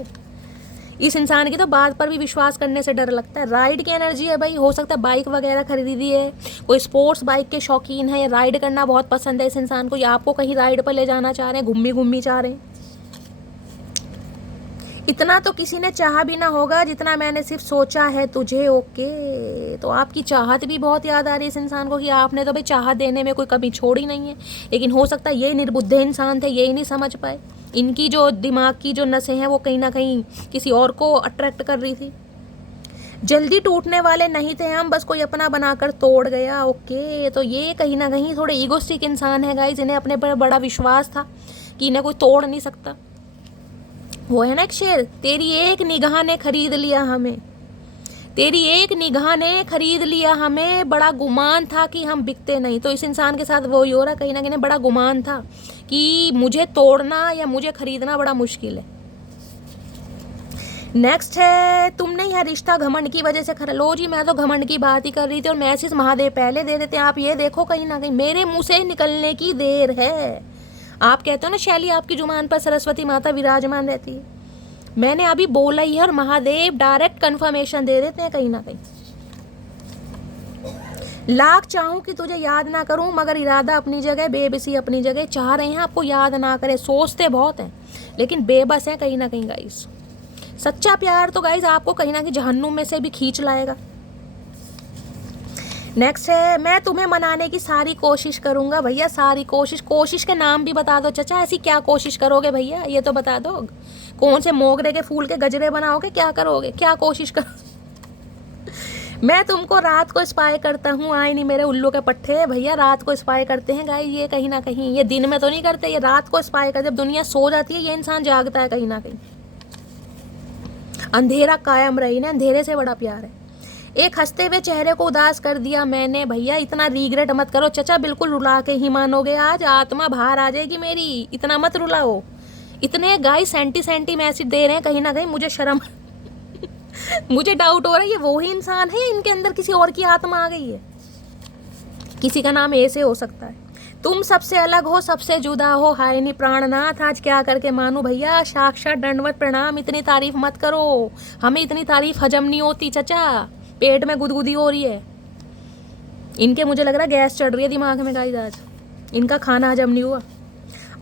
इस इंसान की तो बात पर भी विश्वास करने से डर लगता है। राइड की एनर्जी है भाई, हो सकता है बाइक वगैरह खरीदी है, कोई स्पोर्ट्स बाइक के शौकीन है, या राइड करना बहुत पसंद है इस इंसान को, या आपको कहीं राइड पर ले जाना चाह रहे हैं, घूमी चाह रहे हैं। इतना तो किसी ने चाहा भी ना होगा जितना मैंने सिर्फ सोचा है तुझे। ओके, तो आपकी चाहत भी बहुत याद आ रही है इस इंसान को कि आपने तो भाई चाहत देने में कोई कमी छोड़ी नहीं है। लेकिन हो सकता है ये निर्बुद्धे इंसान थे, यही नहीं समझ पाए। इनकी जो दिमाग की जो नसें हैं वो कहीं ना कहीं किसी और को अट्रैक्ट कर रही थी। जल्दी टूटने वाले नहीं थे हम, बस कोई अपना बनाकर तोड़ गया। ओके, तो ये कहीं ना कहीं थोड़े ईगोस्टिक इंसान है गाइज, इन्हें अपने पर बड़ा विश्वास था कि इन्हें कोई तोड़ नहीं सकता। वो है ना एक शेर, तेरी एक निगाह ने खरीद लिया हमें, तेरी एक निगाह ने खरीद लिया हमें, बड़ा गुमान था कि हम बिकते नहीं। तो इस इंसान के साथ वही हो रहा, कहीं ना कहीं बड़ा गुमान था कि मुझे तोड़ना या मुझे खरीदना बड़ा मुश्किल है। नेक्स्ट है, तुमने यह रिश्ता घमंड की वजह से खरा। लो जी, मैं तो घमंड की बात ही कर रही थी और मैसेज महादेव पहले दे देते हैं। आप ये देखो, कहीं ना कहीं मेरे मुंह से निकलने की देर है। आप कहते हो ना शैली आपकी जुबान पर सरस्वती माता विराजमान रहती है, मैंने अभी बोला ही है और महादेव डायरेक्ट कंफर्मेशन दे देते हैं कहीं ना कहीं। लाख चाहूं कि तुझे याद ना करूं, मगर इरादा अपनी जगह, बेबसी अपनी जगह। चाह रहे हैं आपको याद ना करें, सोचते बहुत हैं लेकिन बेबस हैं कहीं ना कहीं गाइस। सच्चा प्यार तो गाइस आपको कहीं ना कहीं जहन्नुम में से भी खींच लाएगा। नेक्स्ट है, मैं तुम्हें मनाने की सारी कोशिश करूंगा। भैया सारी कोशिश, कोशिश के नाम भी बता दो चाचा, ऐसी क्या कोशिश करोगे भैया, ये तो बता दो। कौन से मोगरे के फूल के गजरे बनाओगे, क्या करोगे, क्या कोशिश करो। मैं तुमको रात को स्पाई करता हूँ, आए नहीं मेरे उल्लू के पट्टे। भैया रात को स्पाई करते हैं गाइस ये कहीं ना कहीं, ये दिन में तो नहीं करते, ये रात को स्पाई करते। जब दुनिया सो जाती है ये इंसान जागता है कहीं ना कहीं। अंधेरा कायम रही ना, अंधेरे से बड़ा प्यार है। एक हंसते हुए चेहरे को उदास कर दिया मैंने। भैया इतना रिग्रेट मत करो चचा, बिल्कुल रुला के ही मानोगे, आज आत्मा बाहर आ जाएगी मेरी, इतना मत रुलाओ। इतने गाइस सेंटी मैसेज दे रहे हैं, कहीं ना कहीं मुझे शर्म मुझे डाउट हो रहा है ये वही इंसान है, इनके अंदर किसी और की आत्मा आ गई है। किसी का नाम ऐसे हो सकता है। तुम सबसे अलग हो, सबसे जुदा हो, हाय नी प्राणनाथ, आज क्या करके मानू भैया, साक्षात दंडवत प्रणाम। इतनी तारीफ मत करो, हमें इतनी तारीफ हजम नहीं होती चचा, पेट में गुदगुदी हो रही है। इनके मुझे लग रहा है गैस चढ़ रही है दिमाग में गाइस, आज इनका खाना हजम नहीं हुआ।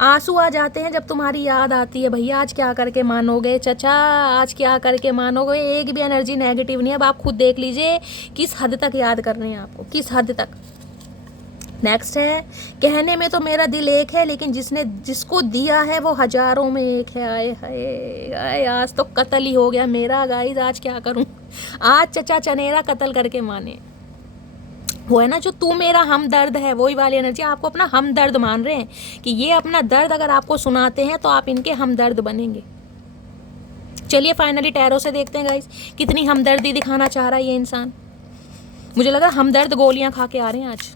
आंसू आ जाते हैं जब तुम्हारी याद आती है। भैया आज क्या करके मानोगे चचा, आज क्या करके मानोगे, एक भी एनर्जी नेगेटिव नहीं है। अब आप खुद देख लीजिए किस हद तक याद कर रहे हैं आपको, किस हद तक। नेक्स्ट है, कहने में तो मेरा दिल एक है, लेकिन जिसको दिया है वो हजारों में एक है। आए हाय, आज तो कत्ल ही हो गया मेरा गाइस, आज क्या करूं। आज चचा चनेरा कत्ल करके माने। वो है ना जो तू मेरा हमदर्द है, वही वाली एनर्जी आपको अपना हमदर्द मान रहे हैं कि ये अपना दर्द अगर आपको सुनाते हैं तो आप इनके हमदर्द बनेंगे। चलिए फाइनली टैरो से देखते हैं गाइस कितनी हमदर्दी दिखाना चाह रहा है ये इंसान। मुझे लगा हमदर्द गोलियां खा के आ रहे हैं आज।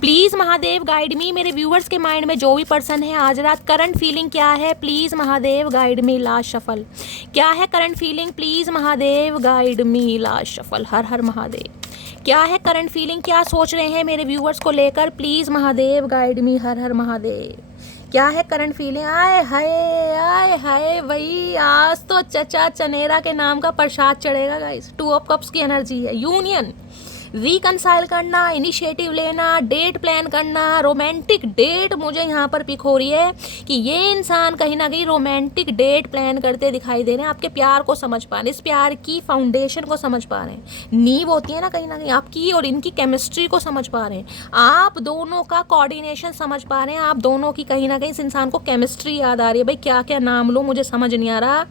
प्लीज महादेव गाइड मी, मेरे व्यूअर्स के माइंड में जो भी पर्सन है आज रात करंट फीलिंग क्या है, please Mahadev guide me. Last shuffle क्या है current feeling, please Mahadev guide me. Last shuffle, हर हर महादेव। क्या है करंट फीलिंग, क्या सोच रहे हैं मेरे व्यूअर्स को लेकर, प्लीज महादेव गाइड मी। हर हर महादेव। क्या है करंट फीलिंग, आए हाय वही आज तो चचा चनेरा के नाम का प्रसाद चढ़ेगा गाइस। 2 ऑफ कप्स की एनर्जी है, यूनियन, रिकनसाइल करना, इनिशिएटिव लेना, डेट प्लान करना, रोमांटिक डेट मुझे यहाँ पर पिक हो रही है कि ये इंसान कहीं ना कहीं रोमांटिक डेट प्लान करते दिखाई दे रहे हैं। आपके प्यार को समझ पा रहे हैं, इस प्यार की फाउंडेशन को समझ पा रहे हैं, नींव होती है ना कहीं आपकी और इनकी केमिस्ट्री को समझ पा रहे हैं, आप दोनों का कोऑर्डिनेशन समझ पा रहे हैं, आप दोनों की कहीं ना कहीं इस इंसान को केमिस्ट्री याद आ रही है। भाई क्या क्या नाम लो मुझे समझ नहीं आ रहा,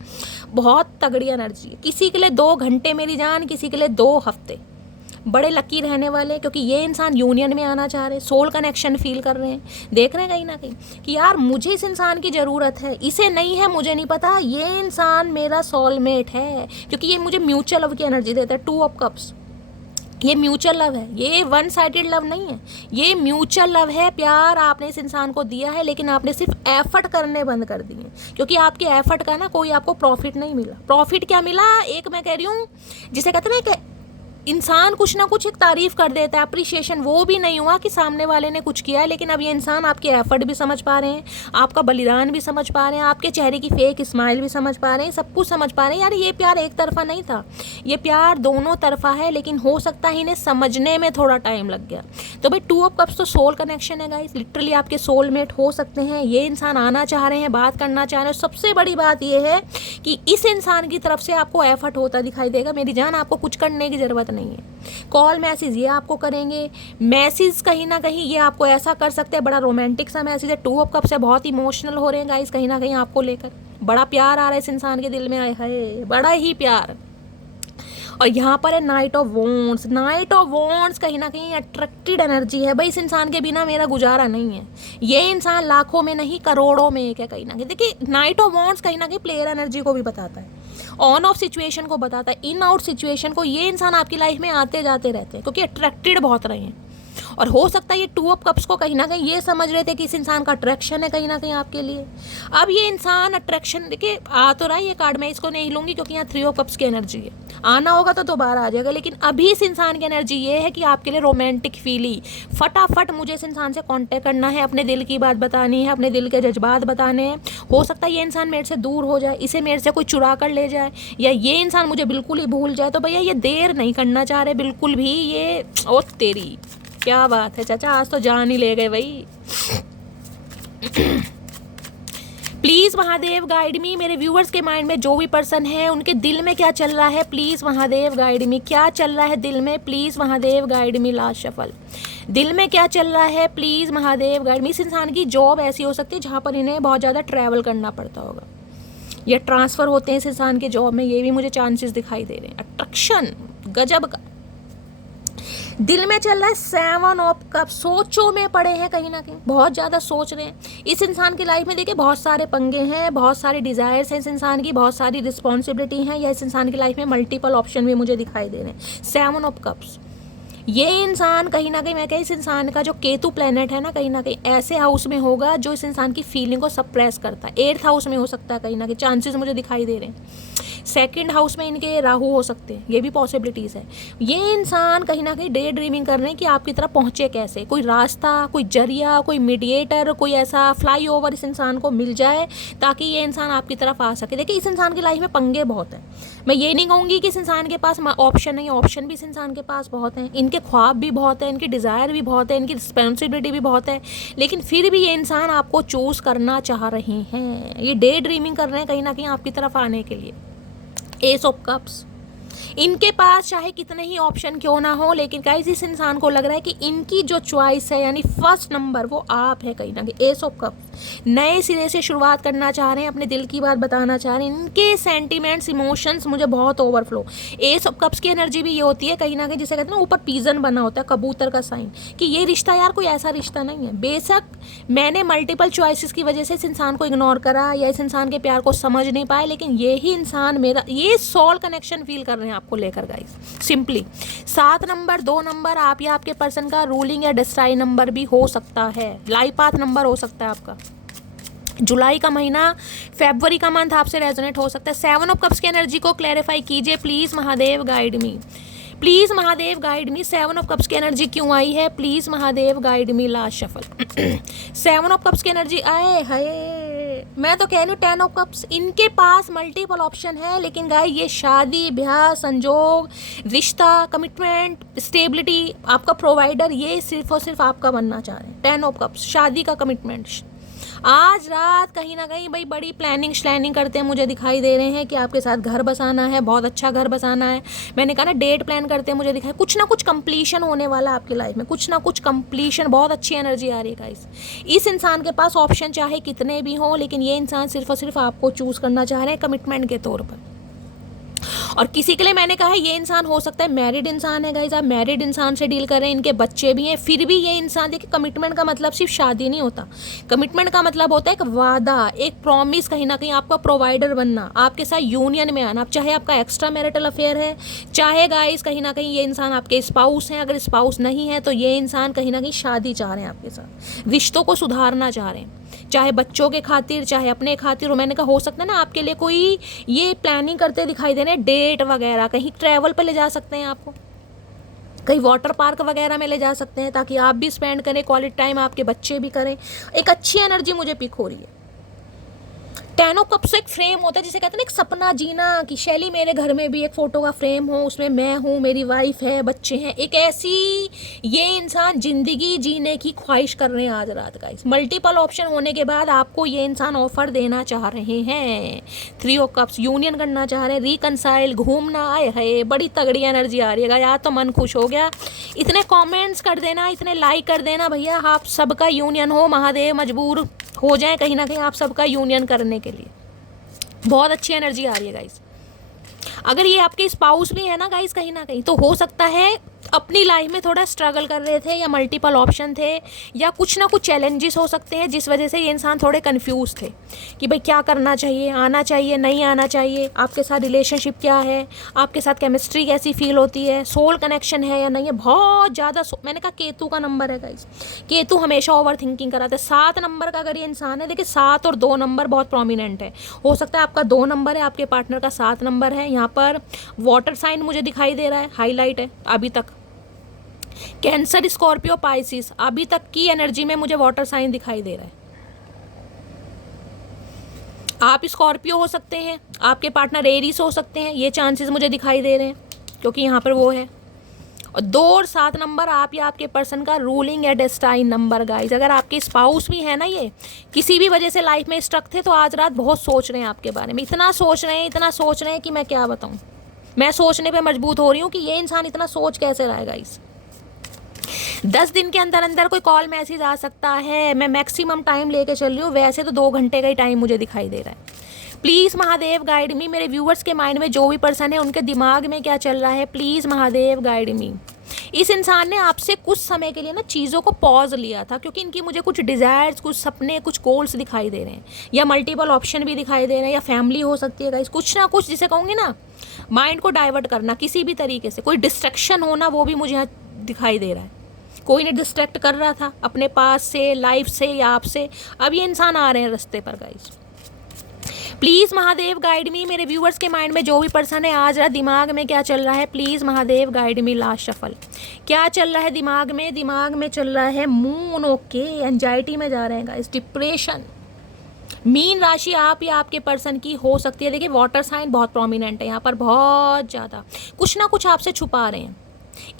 बहुत तगड़ी एनर्जी है। किसी के लिए 2 घंटे मेरी जान, किसी के लिए 2 हफ्ते। बड़े लकी रहने वाले क्योंकि ये इंसान यूनियन में आना चाह रहे हैं, सोल कनेक्शन फील कर रहे हैं, देख रहे हैं कहीं ना कहीं कि यार मुझे इस इंसान की ज़रूरत है, इसे नहीं है मुझे नहीं पता, ये इंसान मेरा सोलमेट है क्योंकि ये मुझे म्यूचुअल लव की एनर्जी देता है। 2 ऑफ कप्स, ये म्यूचुअल लव है, ये 1 साइडेड लव नहीं है, ये म्यूचुअल लव है। प्यार आपने इस इंसान को दिया है लेकिन आपने सिर्फ एफर्ट करने बंद कर दिए क्योंकि आपके एफर्ट का ना कोई आपको प्रॉफिट नहीं मिला। प्रॉफिट क्या मिला, एक मैं कह रही हूँ जिसे कहते हैं कि इंसान कुछ ना कुछ एक तारीफ कर देता है, अप्रिशिएशन, वो भी नहीं हुआ कि सामने वाले ने कुछ किया। लेकिन अब ये इंसान आपके एफर्ट भी समझ पा रहे हैं, आपका बलिदान भी समझ पा रहे हैं, आपके चेहरे की फेक स्माइल भी समझ पा रहे हैं, सब कुछ समझ पा रहे हैं। यार ये प्यार एक तरफा नहीं था, ये प्यार दोनों तरफा है, लेकिन हो सकता है इन्हें समझने में थोड़ा टाइम लग गया। तो भाई 2 ऑफ कप्स तो सोल कनेक्शन है गाइस, लिटरली आपके सोलमेट हो सकते हैं। ये इंसान आना चाह रहे हैं, बात करना चाह रहे हैं। सबसे बड़ी बात ये है कि इस इंसान की तरफ से आपको एफर्ट होता दिखाई देगा। मेरी जान आपको कुछ करने की जरूरत नहीं है। कॉल मैसेज ये आपको करेंगे, मैसेज कहीं ना कहीं ये आपको ऐसा कर सकते हैं, बड़ा रोमांटिक सा मैसेज है। 2 ऑफ कप्स है, बहुत इमोशनल हो रहे हैं गाइस कहीं ना कहीं आपको लेकर, बड़ा प्यार आ रहा है इस इंसान के दिल में, आए हाय बड़ा ही प्यार। और यहाँ पर है night of wands. Night of wands कहीं ना कहीं अट्रैक्टेड एनर्जी है भाई, इस इंसान के बिना मेरा गुजारा नहीं है। ये इंसान लाखों में नहीं करोड़ों में एक है कहीं ना कहीं। देखिए नाइट ऑफ वॉन्ड्स कहीं ना कहीं प्लेयर एनर्जी को भी बताता है, ऑन ऑफ सिचुएशन को बताता है, इन आउट सिचुएशन को। ये इंसान आपकी लाइफ में आते जाते रहते हैं क्योंकि अट्रैक्टेड बहुत रहे हैं। और हो सकता है ये 2 ऑफ कप्स को कहीं ना कहीं ये समझ रहे थे कि इस इंसान का अट्रैक्शन है कहीं ना कहीं आपके लिए। अब ये इंसान अट्रैक्शन देखिए आ तो रहा है, ये कार्ड मैं इसको नहीं लूँगी क्योंकि यहाँ 3 ऑफ कप्स की एनर्जी है, आना होगा तो दोबारा आ जाएगा। लेकिन अभी इस इंसान की एनर्जी ये है कि आपके लिए रोमांटिक फीलिंग, फटाफट मुझे इस इंसान से कांटेक्ट करना है, अपने दिल की बात बतानी है, अपने दिल के जज्बात बताने हैं। हो सकता है ये इंसान मेरे से दूर हो जाए, इसे मेरे से कोई चुरा कर ले जाए, या ये इंसान मुझे बिल्कुल ही भूल जाए। तो भैया ये देर नहीं करना चाह रहे बिल्कुल भी। ये ओ तेरी क्या बात है चाचा, आज तो जान ही ले गए भाई। प्लीज़ महादेव गाइड मी, मेरे व्यूअर्स के माइंड में जो भी पर्सन है उनके दिल में क्या चल रहा है, प्लीज़ महादेव गाइड मी। क्या चल रहा है दिल में, please Mahadev guide me. Last shuffle, दिल में क्या चल रहा है, प्लीज़ महादेव गाइड मी। इस इंसान की जॉब ऐसी हो सकती है जहाँ पर इन्हें बहुत ज़्यादा ट्रैवल करना पड़ता होगा, या ट्रांसफ़र होते हैं इस इंसान के जॉब में, ये भी मुझे चांसेस दिखाई दे रहे हैं। अट्रैक्शन गजब का दिल में चल रहा है। 7 ऑफ कप्स, सोचों में पड़े हैं कहीं ना कहीं, बहुत ज़्यादा सोच रहे हैं। इस इंसान की लाइफ में देखिए बहुत सारे पंगे हैं, बहुत सारे डिज़ायर्स हैं इस इंसान की, बहुत सारी रिस्पॉन्सिबिलिटी हैं, या इस इंसान की लाइफ में मल्टीपल ऑप्शन भी मुझे दिखाई दे रहे हैं। 7 ऑफ कप्स, ये इंसान कहीं ना कहीं, मैं कहीं इस इंसान का जो केतु प्लेनेट है ना कहीं ना कहीं ऐसे हाउस में होगा जो इस इंसान की फीलिंग को सप्रेस करता है। 8th हाउस में हो सकता है कहीं ना कहीं, चांसेस मुझे दिखाई दे रहे हैं। 2nd हाउस में इनके राहु हो सकते हैं, ये भी पॉसिबिलिटीज़ है। ये इंसान कहीं ना कहीं डे ड्रीमिंग कर रहे हैं कि आपकी तरफ पहुँचे कैसे, कोई रास्ता, कोई जरिया, कोई मीडिएटर, कोई ऐसा फ्लाई ओवर इस इंसान को मिल जाए ताकि ये इंसान आपकी तरफ आ सके। देखिए इस इंसान की लाइफ में पंगे बहुत हैं, मैं ये नहीं कहूँगी कि इस इंसान के पास ऑप्शन नहीं, ऑप्शन भी इस इंसान के पास बहुत हैं, इनके ख्वाब भी बहुत हैं, इनकी डिज़ायर भी बहुत है, इनकी रिस्पॉन्सिबिलिटी भी बहुत है, लेकिन फिर भी ये इंसान आपको चूज़ करना चाह रहे हैं। ये डे ड्रीमिंग कर रहे हैं कहीं ना कहीं आपकी तरफ आने के लिए। एस ऑफ कप्स, इनके पास चाहे कितने ही ऑप्शन क्यों ना हो, लेकिन गाइस इस इंसान को लग रहा है कि इनकी जो चॉइस है यानी फर्स्ट नंबर वो आप है कहीं ना कहीं। एस ऑफ कप्स, नए सिरे से शुरुआत करना चाह रहे हैं, अपने दिल की बात बताना चाह रहे हैं। इनके सेंटिमेंट्स, इमोशंस मुझे बहुत ओवरफ्लो। एस ऑफ कप्स की एनर्जी भी ये होती है कहीं ना कहीं, जिसे कहते हैं ना ऊपर पिजन बना होता है, कबूतर का साइन, कि ये रिश्ता यार कोई ऐसा रिश्ता नहीं है। बेशक मैंने मल्टीपल चॉइसेस की वजह से इस इंसान को इग्नोर करा या इस इंसान के प्यार को समझ नहीं पाए, लेकिन यही इंसान मेरा, ये सोल कनेक्शन फील कर रहे हैं आपको लेकर गाइस। सिंपली 7 नंबर, 2 नंबर आप या आपके पर्सन का रूलिंग या डिस्ट्राई नंबर भी हो सकता है, लाइफ पाथ नंबर हो सकता है आपका। जुलाई का महीना, फरवरी का मंथ आपसे रेजोनेट हो सकता है। 7 ऑफ कप्स की एनर्जी को क्लैरिफाई कीजिए please Mahadev guide me, please Mahadev guide me. 7 of cups की एनर्जी क्यों आई है, please Mahadev guide me. Last shuffle 7 of cups की एनर्जी आए है, मैं तो कह रही हूँ 10 ऑफ कप्स, इनके पास मल्टीपल ऑप्शन है, लेकिन गाय ये शादी ब्याह, संजोग, रिश्ता, कमिटमेंट, स्टेबिलिटी, आपका प्रोवाइडर, ये सिर्फ और सिर्फ आपका बनना चाह रहे हैं। 10 ऑफ कप्स, शादी का कमिटमेंट। आज रात कहीं ना कहीं भाई बड़ी प्लानिंग श्लैनिंग करते हैं, मुझे दिखाई दे रहे हैं कि आपके साथ घर बसाना है, बहुत अच्छा घर बसाना है। मैंने कहा ना डेट प्लान करते हैं, मुझे दिखाई कुछ ना कुछ कंप्लीशन होने वाला आपकी लाइफ में, कुछ ना कुछ कंप्लीशन, बहुत अच्छी एनर्जी आ रही है गाइस। इस इंसान के पास ऑप्शन चाहे कितने भी हों, लेकिन ये इंसान सिर्फ और सिर्फ आपको चूज़ करना चाह रहे हैं कमिटमेंट के तौर पर। और किसी के लिए मैंने कहा है ये इंसान हो सकता है मैरिड इंसान है गाइस, आप मैरिड इंसान से डील कर रहे हैं, इनके बच्चे भी हैं, फिर भी ये इंसान, देखिए कमिटमेंट का मतलब सिर्फ शादी नहीं होता, कमिटमेंट का मतलब होता है एक वादा, एक प्रॉमिस, कहीं ना कहीं आपका प्रोवाइडर बनना, आपके साथ यूनियन में आना, चाहे आपका एक्स्ट्रा मैरिटल अफेयर है, चाहे गाइस कहीं ना कहीं ये इंसान आपके स्पाउस हैं, अगर स्पाउस नहीं है तो ये इंसान कहीं ना कहीं शादी चाह रहे हैं आपके साथ, रिश्तों को सुधारना चाह रहे हैं, चाहे बच्चों के खातिर चाहे अपने खातिर। मैंने कहा हो सकता है ना आपके लिए कोई ये प्लानिंग करते दिखाई दे रहे हैं, डेट वगैरह, कहीं ट्रैवल पे ले जा सकते हैं आपको, कहीं वाटर पार्क वगैरह में ले जा सकते हैं ताकि आप भी स्पेंड करें क्वालिटी टाइम, आपके बच्चे भी करें। एक अच्छी एनर्जी मुझे पिक हो रही है। टेन ऑफ कप्स एक फ्रेम होता है जिसे कहते हैं ना एक सपना जीना, कि शैली मेरे घर में भी एक फोटो का फ्रेम हो, उसमें मैं हूँ, मेरी वाइफ है, बच्चे हैं, एक ऐसी ये इंसान जिंदगी जीने की ख्वाहिश कर रहे हैं आज रात। गाइस मल्टीपल ऑप्शन होने के बाद आपको ये इंसान ऑफर देना चाह रहे हैं। थ्री ऑफ कप्स यूनियन करना चाह रहे हैं, रिकनसाइल, घूमना, आए है बड़ी तगड़ी एनर्जी आ रही है। यार तो मन खुश हो गया। इतने कॉमेंट्स कर देना, इतने लाइक कर देना भैया, आप सबका यूनियन हो, महादेव मजबूर हो जाए कहीं ना कहीं आप सबका यूनियन करने के लिए। बहुत अच्छी एनर्जी आ रही है गाइस। अगर ये आपके स्पाउस भी है ना गाइस कहीं ना कहीं, तो हो सकता है अपनी लाइफ में थोड़ा स्ट्रगल कर रहे थे, या मल्टीपल ऑप्शन थे, या कुछ ना कुछ चैलेंजेस हो सकते हैं जिस वजह से ये इंसान थोड़े कंफ्यूज थे कि भाई क्या करना चाहिए, आना चाहिए, नहीं आना चाहिए, आपके साथ रिलेशनशिप क्या है, आपके साथ केमिस्ट्री कैसी फील होती है, सोल कनेक्शन है या नहीं है। बहुत ज़्यादा मैंने कहा केतु का नंबर है गाइस, केतु हमेशा ओवर थिंकिंग कराता है। 7 नंबर का अगर ये इंसान है, देखिए 7 और 2 नंबर बहुत प्रोमिनेंट है। हो सकता है आपका 2 नंबर है, आपके पार्टनर का 7 नंबर है। यहाँ पर वाटर साइन मुझे दिखाई दे रहा है, हाईलाइट है अभी तक। कैंसर, स्कॉर्पियो, पाइसिस, अभी तक की एनर्जी में मुझे वाटर साइन दिखाई दे रहा है। आप स्कॉर्पियो हो सकते हैं, आपके पार्टनर एरीज हो सकते हैं, ये चांसेस मुझे दिखाई दे रहे हैं क्योंकि यहाँ पर वो है। और 2 और 7 नंबर आप या आपके पर्सन का रूलिंग या डेस्टाइन नंबर। गाइज अगर आपके स्पाउस भी है ना, ये किसी भी वजह से लाइफ में स्ट्रक थे, तो आज रात बहुत सोच रहे हैं आपके बारे में। इतना सोच रहे हैं, इतना सोच रहे हैं कि मैं क्या बताऊँ। मैं सोचने पे मजबूर हो रही हूँ कि ये इंसान इतना सोच कैसे रहा है। गाइज 10 दिन के अंदर अंदर कोई कॉल मैसेज आ सकता है। मैं मैक्सिमम टाइम लेके चल रही हूँ, वैसे तो 2 घंटे का ही टाइम मुझे दिखाई दे रहा है। प्लीज़ महादेव गाइड मी। मेरे व्यूवर्स के माइंड में जो भी पर्सन है उनके दिमाग में क्या चल रहा है, प्लीज़ महादेव गाइड मी। इस इंसान ने आपसे कुछ समय के लिए ना चीज़ों को पॉज लिया था, क्योंकि इनकी मुझे कुछ डिज़ायर्स, कुछ सपने, कुछ गोल्स दिखाई दे रहे हैं, या मल्टीपल ऑप्शन भी दिखाई दे रहे हैं, या फैमिली हो सकती है गाइस। कुछ ना कुछ जिसे कहूँगी ना, माइंड को डाइवर्ट करना किसी भी तरीके से, कोई डिस्ट्रैक्शन होना, वो भी मुझे यहाँ दिखाई दे रहा है। कोई ने डिस्ट्रैक्ट कर रहा था अपने पास से, लाइफ से, या आपसे। अब ये इंसान आ रहे हैं रास्ते पर गाइस। प्लीज़ महादेव गाइड मी। मेरे व्यूअर्स के माइंड में जो भी पर्सन है आज रात दिमाग में क्या चल रहा है, please Mahadev guide me. Last shuffle क्या चल रहा है दिमाग में? दिमाग में चल रहा है मून। ओके, एंजाइटी में जा रहे हैं गाइस, डिप्रेशन। मीन राशि आप या आपके पर्सन की हो सकती है। देखिए वाटर साइन बहुत प्रोमिनेंट है यहाँ पर, बहुत ज़्यादा कुछ ना कुछ आपसे छुपा रहे हैं।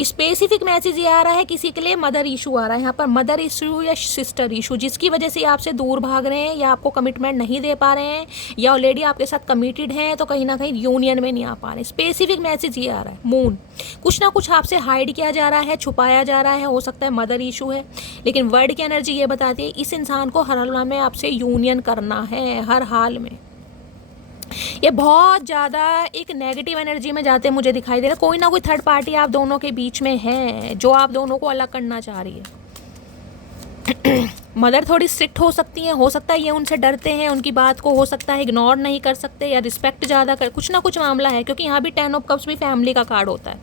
स्पेसिफिक मैसेज ये आ रहा है, किसी के लिए मदर इशू आ रहा है यहाँ पर, मदर इशू या सिस्टर इशू, जिसकी वजह से आपसे दूर भाग रहे हैं, या आपको कमिटमेंट नहीं दे पा रहे हैं, या ऑलरेडी आपके साथ कमिटेड हैं तो कहीं ना कहीं यूनियन में नहीं आ पा रहे। स्पेसिफिक मैसेज ये आ रहा है, मून। कुछ ना कुछ आपसे हाइड किया जा रहा है, छुपाया जा रहा है। हो सकता है मदर इशू है, लेकिन वर्ड की एनर्जी ये बताती है इस इंसान को हर हाल में आपसे यूनियन करना है, हर हाल में। ये बहुत ज़्यादा एक नेगेटिव एनर्जी में जाते मुझे दिखाई दे रहा है। कोई ना कोई थर्ड पार्टी आप दोनों के बीच में है जो आप दोनों को अलग करना चाह रही है। मदर थोड़ी स्ट्रिक्ट हो सकती है, हो सकता है ये उनसे डरते हैं, उनकी बात को हो सकता है इग्नोर नहीं कर सकते, या रिस्पेक्ट ज़्यादा कर, कुछ ना कुछ मामला है, क्योंकि यहाँ भी 10 ऑफ कप्स भी फैमिली का कार्ड होता है।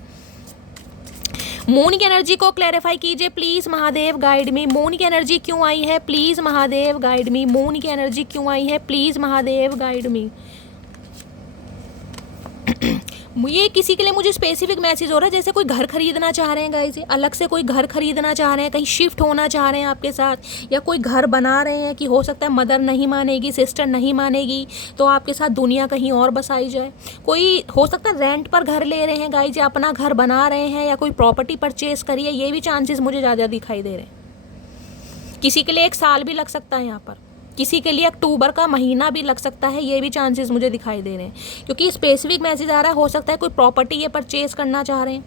मून की एनर्जी को क्लैरिफाई कीजिए please Mahadev guide me. Moon की एनर्जी क्यों आई है, please Mahadev guide me. Moon की एनर्जी क्यों आई है, प्लीज़ महादेव गाइड मी। ये किसी के लिए मुझे स्पेसिफिक मैसेज हो रहा है, जैसे कोई घर खरीदना चाह रहे हैं गाइस, अलग से कोई घर खरीदना चाह रहे हैं, कहीं शिफ्ट होना चाह रहे हैं आपके साथ, या कोई घर बना रहे हैं कि हो सकता है मदर नहीं मानेगी, सिस्टर नहीं मानेगी, तो आपके साथ दुनिया कहीं और बसाई जाए। कोई हो सकता है रेंट पर घर ले रहे हैं गाइस, या अपना घर बना रहे हैं, या कोई प्रॉपर्टी परचेज करी है, ये भी चांसेस मुझे ज़्यादा दिखाई दे रहे हैं। किसी के लिए 1 साल भी लग सकता है यहाँ पर, किसी के लिए अक्टूबर का महीना भी लग सकता है, ये भी चांसेस मुझे दिखाई दे रहे हैं, क्योंकि स्पेसिफिक मैसेज आ रहा है। हो सकता है कोई प्रॉपर्टी ये परचेज करना चाह रहे हैं,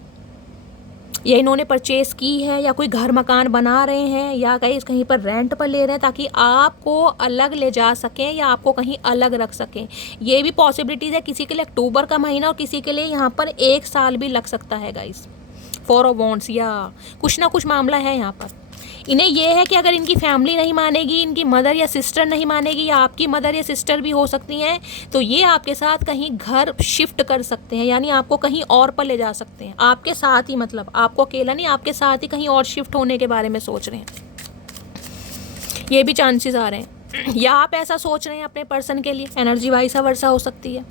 या इन्होंने परचेज की है, या कोई घर मकान बना रहे हैं, या कहीं पर रेंट पर ले रहे हैं ताकि आपको अलग ले जा सकें, या आपको कहीं अलग रख सकें। ये भी पॉसिबिलिटीज़ है। किसी के लिए अक्टूबर का महीना और किसी के लिए यहाँ पर 1 साल भी लग सकता है गाइस। 4 ऑफ वॉन्ड्स, या कुछ ना कुछ मामला है यहाँ पर। इन्हें यह है कि अगर इनकी फैमिली नहीं मानेगी, इनकी मदर या सिस्टर नहीं मानेगी, या आपकी मदर या सिस्टर भी हो सकती हैं, तो ये आपके साथ कहीं घर शिफ्ट कर सकते हैं, यानी आपको कहीं और पर ले जा सकते हैं आपके साथ ही, मतलब आपको अकेला नहीं, आपके साथ ही कहीं और शिफ्ट होने के बारे में सोच रहे हैं। ये भी चांसेस आ रहे हैं, या आप ऐसा सोच रहे हैं अपने पर्सन के लिए। एनर्जी वाइसा वर्सा हो सकती है।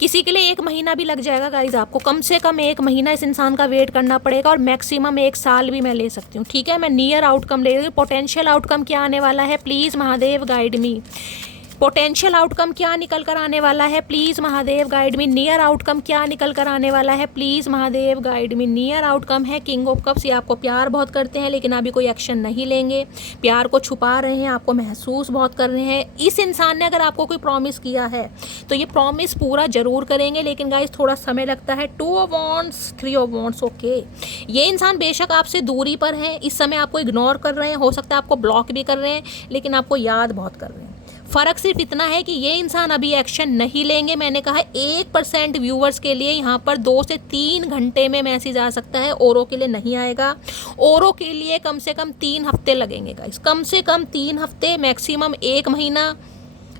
किसी के लिए 1 महीना भी लग जाएगा गाइज, आपको कम से कम 1 महीना इस इंसान का वेट करना पड़ेगा, और मैक्सिमम 1 साल भी मैं ले सकती हूँ। ठीक है, मैं नियर आउटकम ले रही हूँ। पोटेंशियल आउटकम क्या आने वाला है, please Mahadev guide me. Potential outcome क्या निकल कर आने वाला है, please Mahadev guide me. Near outcome क्या निकल कर आने वाला है, please Mahadev guide me. Near outcome है किंग ऑफ कप्स। ये आपको प्यार बहुत करते हैं लेकिन अभी कोई एक्शन नहीं लेंगे, प्यार को छुपा रहे हैं, आपको महसूस बहुत कर रहे हैं। इस इंसान ने अगर आपको कोई प्रॉमिस किया है तो ये प्रॉमिस पूरा जरूर करेंगे, लेकिन गाइस थोड़ा समय लगता है। 2 of wands, 3 of wands, okay. ये इंसान बेशक आपसे दूरी पर है, इस समय आपको इग्नोर कर रहे हैं, हो सकता है आपको ब्लॉक भी कर रहे हैं, लेकिन आपको याद बहुत कर रहे हैं। फ़र्क सिर्फ इतना है कि ये इंसान अभी एक्शन नहीं लेंगे। मैंने कहा 1% व्यूवर्स के लिए यहाँ पर 2 से 3 घंटे में मैसेज आ सकता है, औरों के लिए नहीं आएगा। औरों के लिए कम से कम 3 हफ्ते लगेंगे गाइस, कम से कम 3 हफ्ते, मैक्सिमम 1 महीना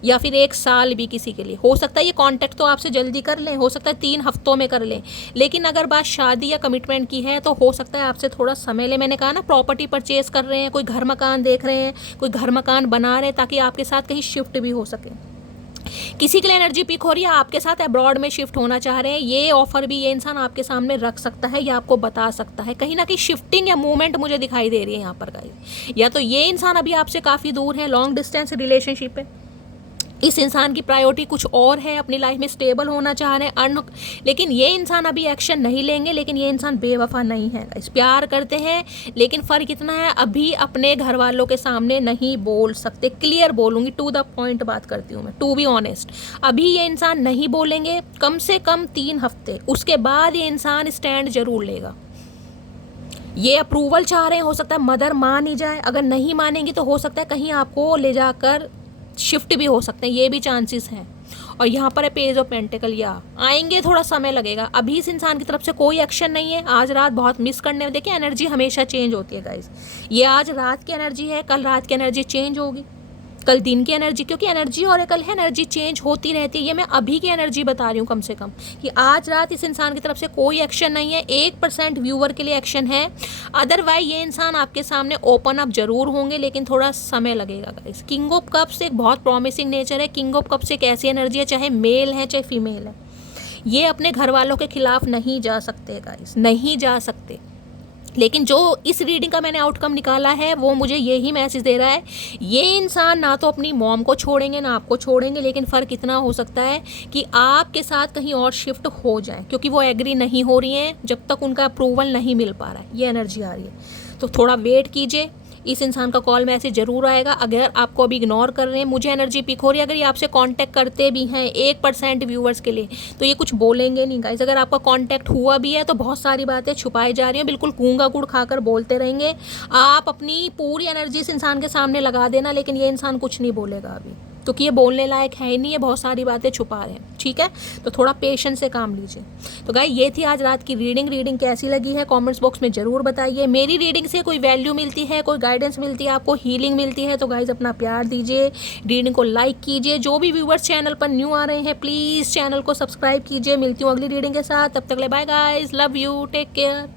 या फिर 1 साल भी किसी के लिए। हो सकता है ये कांटेक्ट तो आपसे जल्दी कर लें, हो सकता है 3 हफ्तों में कर लें, लेकिन अगर बात शादी या कमिटमेंट की है तो हो सकता है आपसे थोड़ा समय ले। मैंने कहा ना, प्रॉपर्टी परचेज कर रहे हैं, कोई घर मकान देख रहे हैं, कोई घर मकान बना रहे हैं ताकि आपके साथ कहीं शिफ्ट भी हो सके। किसी के लिए एनर्जी पिक हो रही है, आपके साथ अब्रॉड में शिफ्ट होना चाह रहे हैं, ये ऑफर भी ये इंसान आपके सामने रख सकता है या आपको बता सकता है। कहीं ना कहीं शिफ्टिंग या मूवमेंट मुझे दिखाई दे रही है यहाँ पर गाइस। या तो ये इंसान अभी आपसे काफ़ी दूर है, लॉन्ग डिस्टेंस रिलेशनशिप है, इस इंसान की प्रायोरिटी कुछ और है, अपनी लाइफ में स्टेबल होना चाह रहे हैं, लेकिन ये इंसान अभी एक्शन नहीं लेंगे। लेकिन ये इंसान बेवफा नहीं है, इस प्यार करते हैं, लेकिन फ़र्क इतना है अभी अपने घर वालों के सामने नहीं बोल सकते। क्लियर बोलूँगी, टू द पॉइंट बात करती हूँ मैं, टू बी ऑनेस्ट। अभी ये इंसान नहीं बोलेंगे, कम से कम 3 हफ्ते, उसके बाद ये इंसान स्टैंड जरूर लेगा। ये अप्रूवल चाह रहे हैं, हो सकता है मदर मान ही जाए, अगर नहीं मानेंगी तो हो सकता है कहीं आपको ले जाकर शिफ्ट भी हो सकते हैं, ये भी चांसेस हैं। और यहाँ पर है पेज ऑफ पेंटिकल, या आएंगे, थोड़ा समय लगेगा। अभी इस इंसान की तरफ से कोई एक्शन नहीं है। आज रात बहुत मिस करने में, देखिए एनर्जी हमेशा चेंज होती है गाइस। ये आज रात की एनर्जी है, कल रात की एनर्जी चेंज होगी, कल दिन की एनर्जी, क्योंकि एनर्जी और कल है, एनर्जी चेंज होती रहती है। ये मैं अभी की एनर्जी बता रही हूँ कम से कम, कि आज रात इस इंसान की तरफ से कोई एक्शन नहीं है। 1% व्यूअर के लिए एक्शन है, अदरवाइज ये इंसान आपके सामने ओपन अप जरूर होंगे, लेकिन थोड़ा समय लगेगा गाइस। किंग ऑफ कप्स एक बहुत प्रॉमिसिंग नेचर है। किंग ऑफ कप्स एक ऐसी एनर्जी है, चाहे मेल है चाहे फीमेल है, ये अपने घर वालों के खिलाफ नहीं जा सकते गाइस, नहीं जा सकते। लेकिन जो इस रीडिंग का मैंने आउटकम निकाला है वो मुझे यही मैसेज दे रहा है, ये इंसान ना तो अपनी मॉम को छोड़ेंगे ना आपको छोड़ेंगे, लेकिन फ़र्क इतना हो सकता है कि आपके साथ कहीं और शिफ्ट हो जाए, क्योंकि वो एग्री नहीं हो रही हैं जब तक उनका अप्रूवल नहीं मिल पा रहा है। ये एनर्जी आ रही है, तो थोड़ा वेट कीजिए, इस इंसान का कॉल मैसेज जरूर आएगा। अगर आपको अभी इग्नोर कर रहे हैं, मुझे एनर्जी पिक हो रही है, अगर ये आपसे कांटेक्ट करते भी हैं 1% व्यूवर्स के लिए, तो ये कुछ बोलेंगे नहीं गाइस। अगर आपका कांटेक्ट हुआ भी है तो बहुत सारी बातें छुपाई जा रही हैं, बिल्कुल गूंगा गुड़ खाकर बोलते रहेंगे। आप अपनी पूरी एनर्जी इस इंसान के सामने लगा देना, लेकिन ये इंसान कुछ नहीं बोलेगा अभी, क्योंकि ये बोलने लायक है ही नहीं, ये बहुत सारी बातें छुपा रहे हैं, ठीक है। तो थोड़ा पेशेंस से काम लीजिए। तो गाइस ये थी आज रात की रीडिंग कैसी लगी है कमेंट्स बॉक्स में ज़रूर बताइए। मेरी रीडिंग से कोई वैल्यू मिलती है, कोई गाइडेंस मिलती है, आपको हीलिंग मिलती है, तो गाइस अपना प्यार दीजिए, रीडिंग को लाइक कीजिए। जो भी व्यूवर्स चैनल पर न्यू आ रहे हैं प्लीज़ चैनल को सब्सक्राइब कीजिए। मिलती हूँ अगली रीडिंग के साथ, तब तक ले bye guys, love you, take care.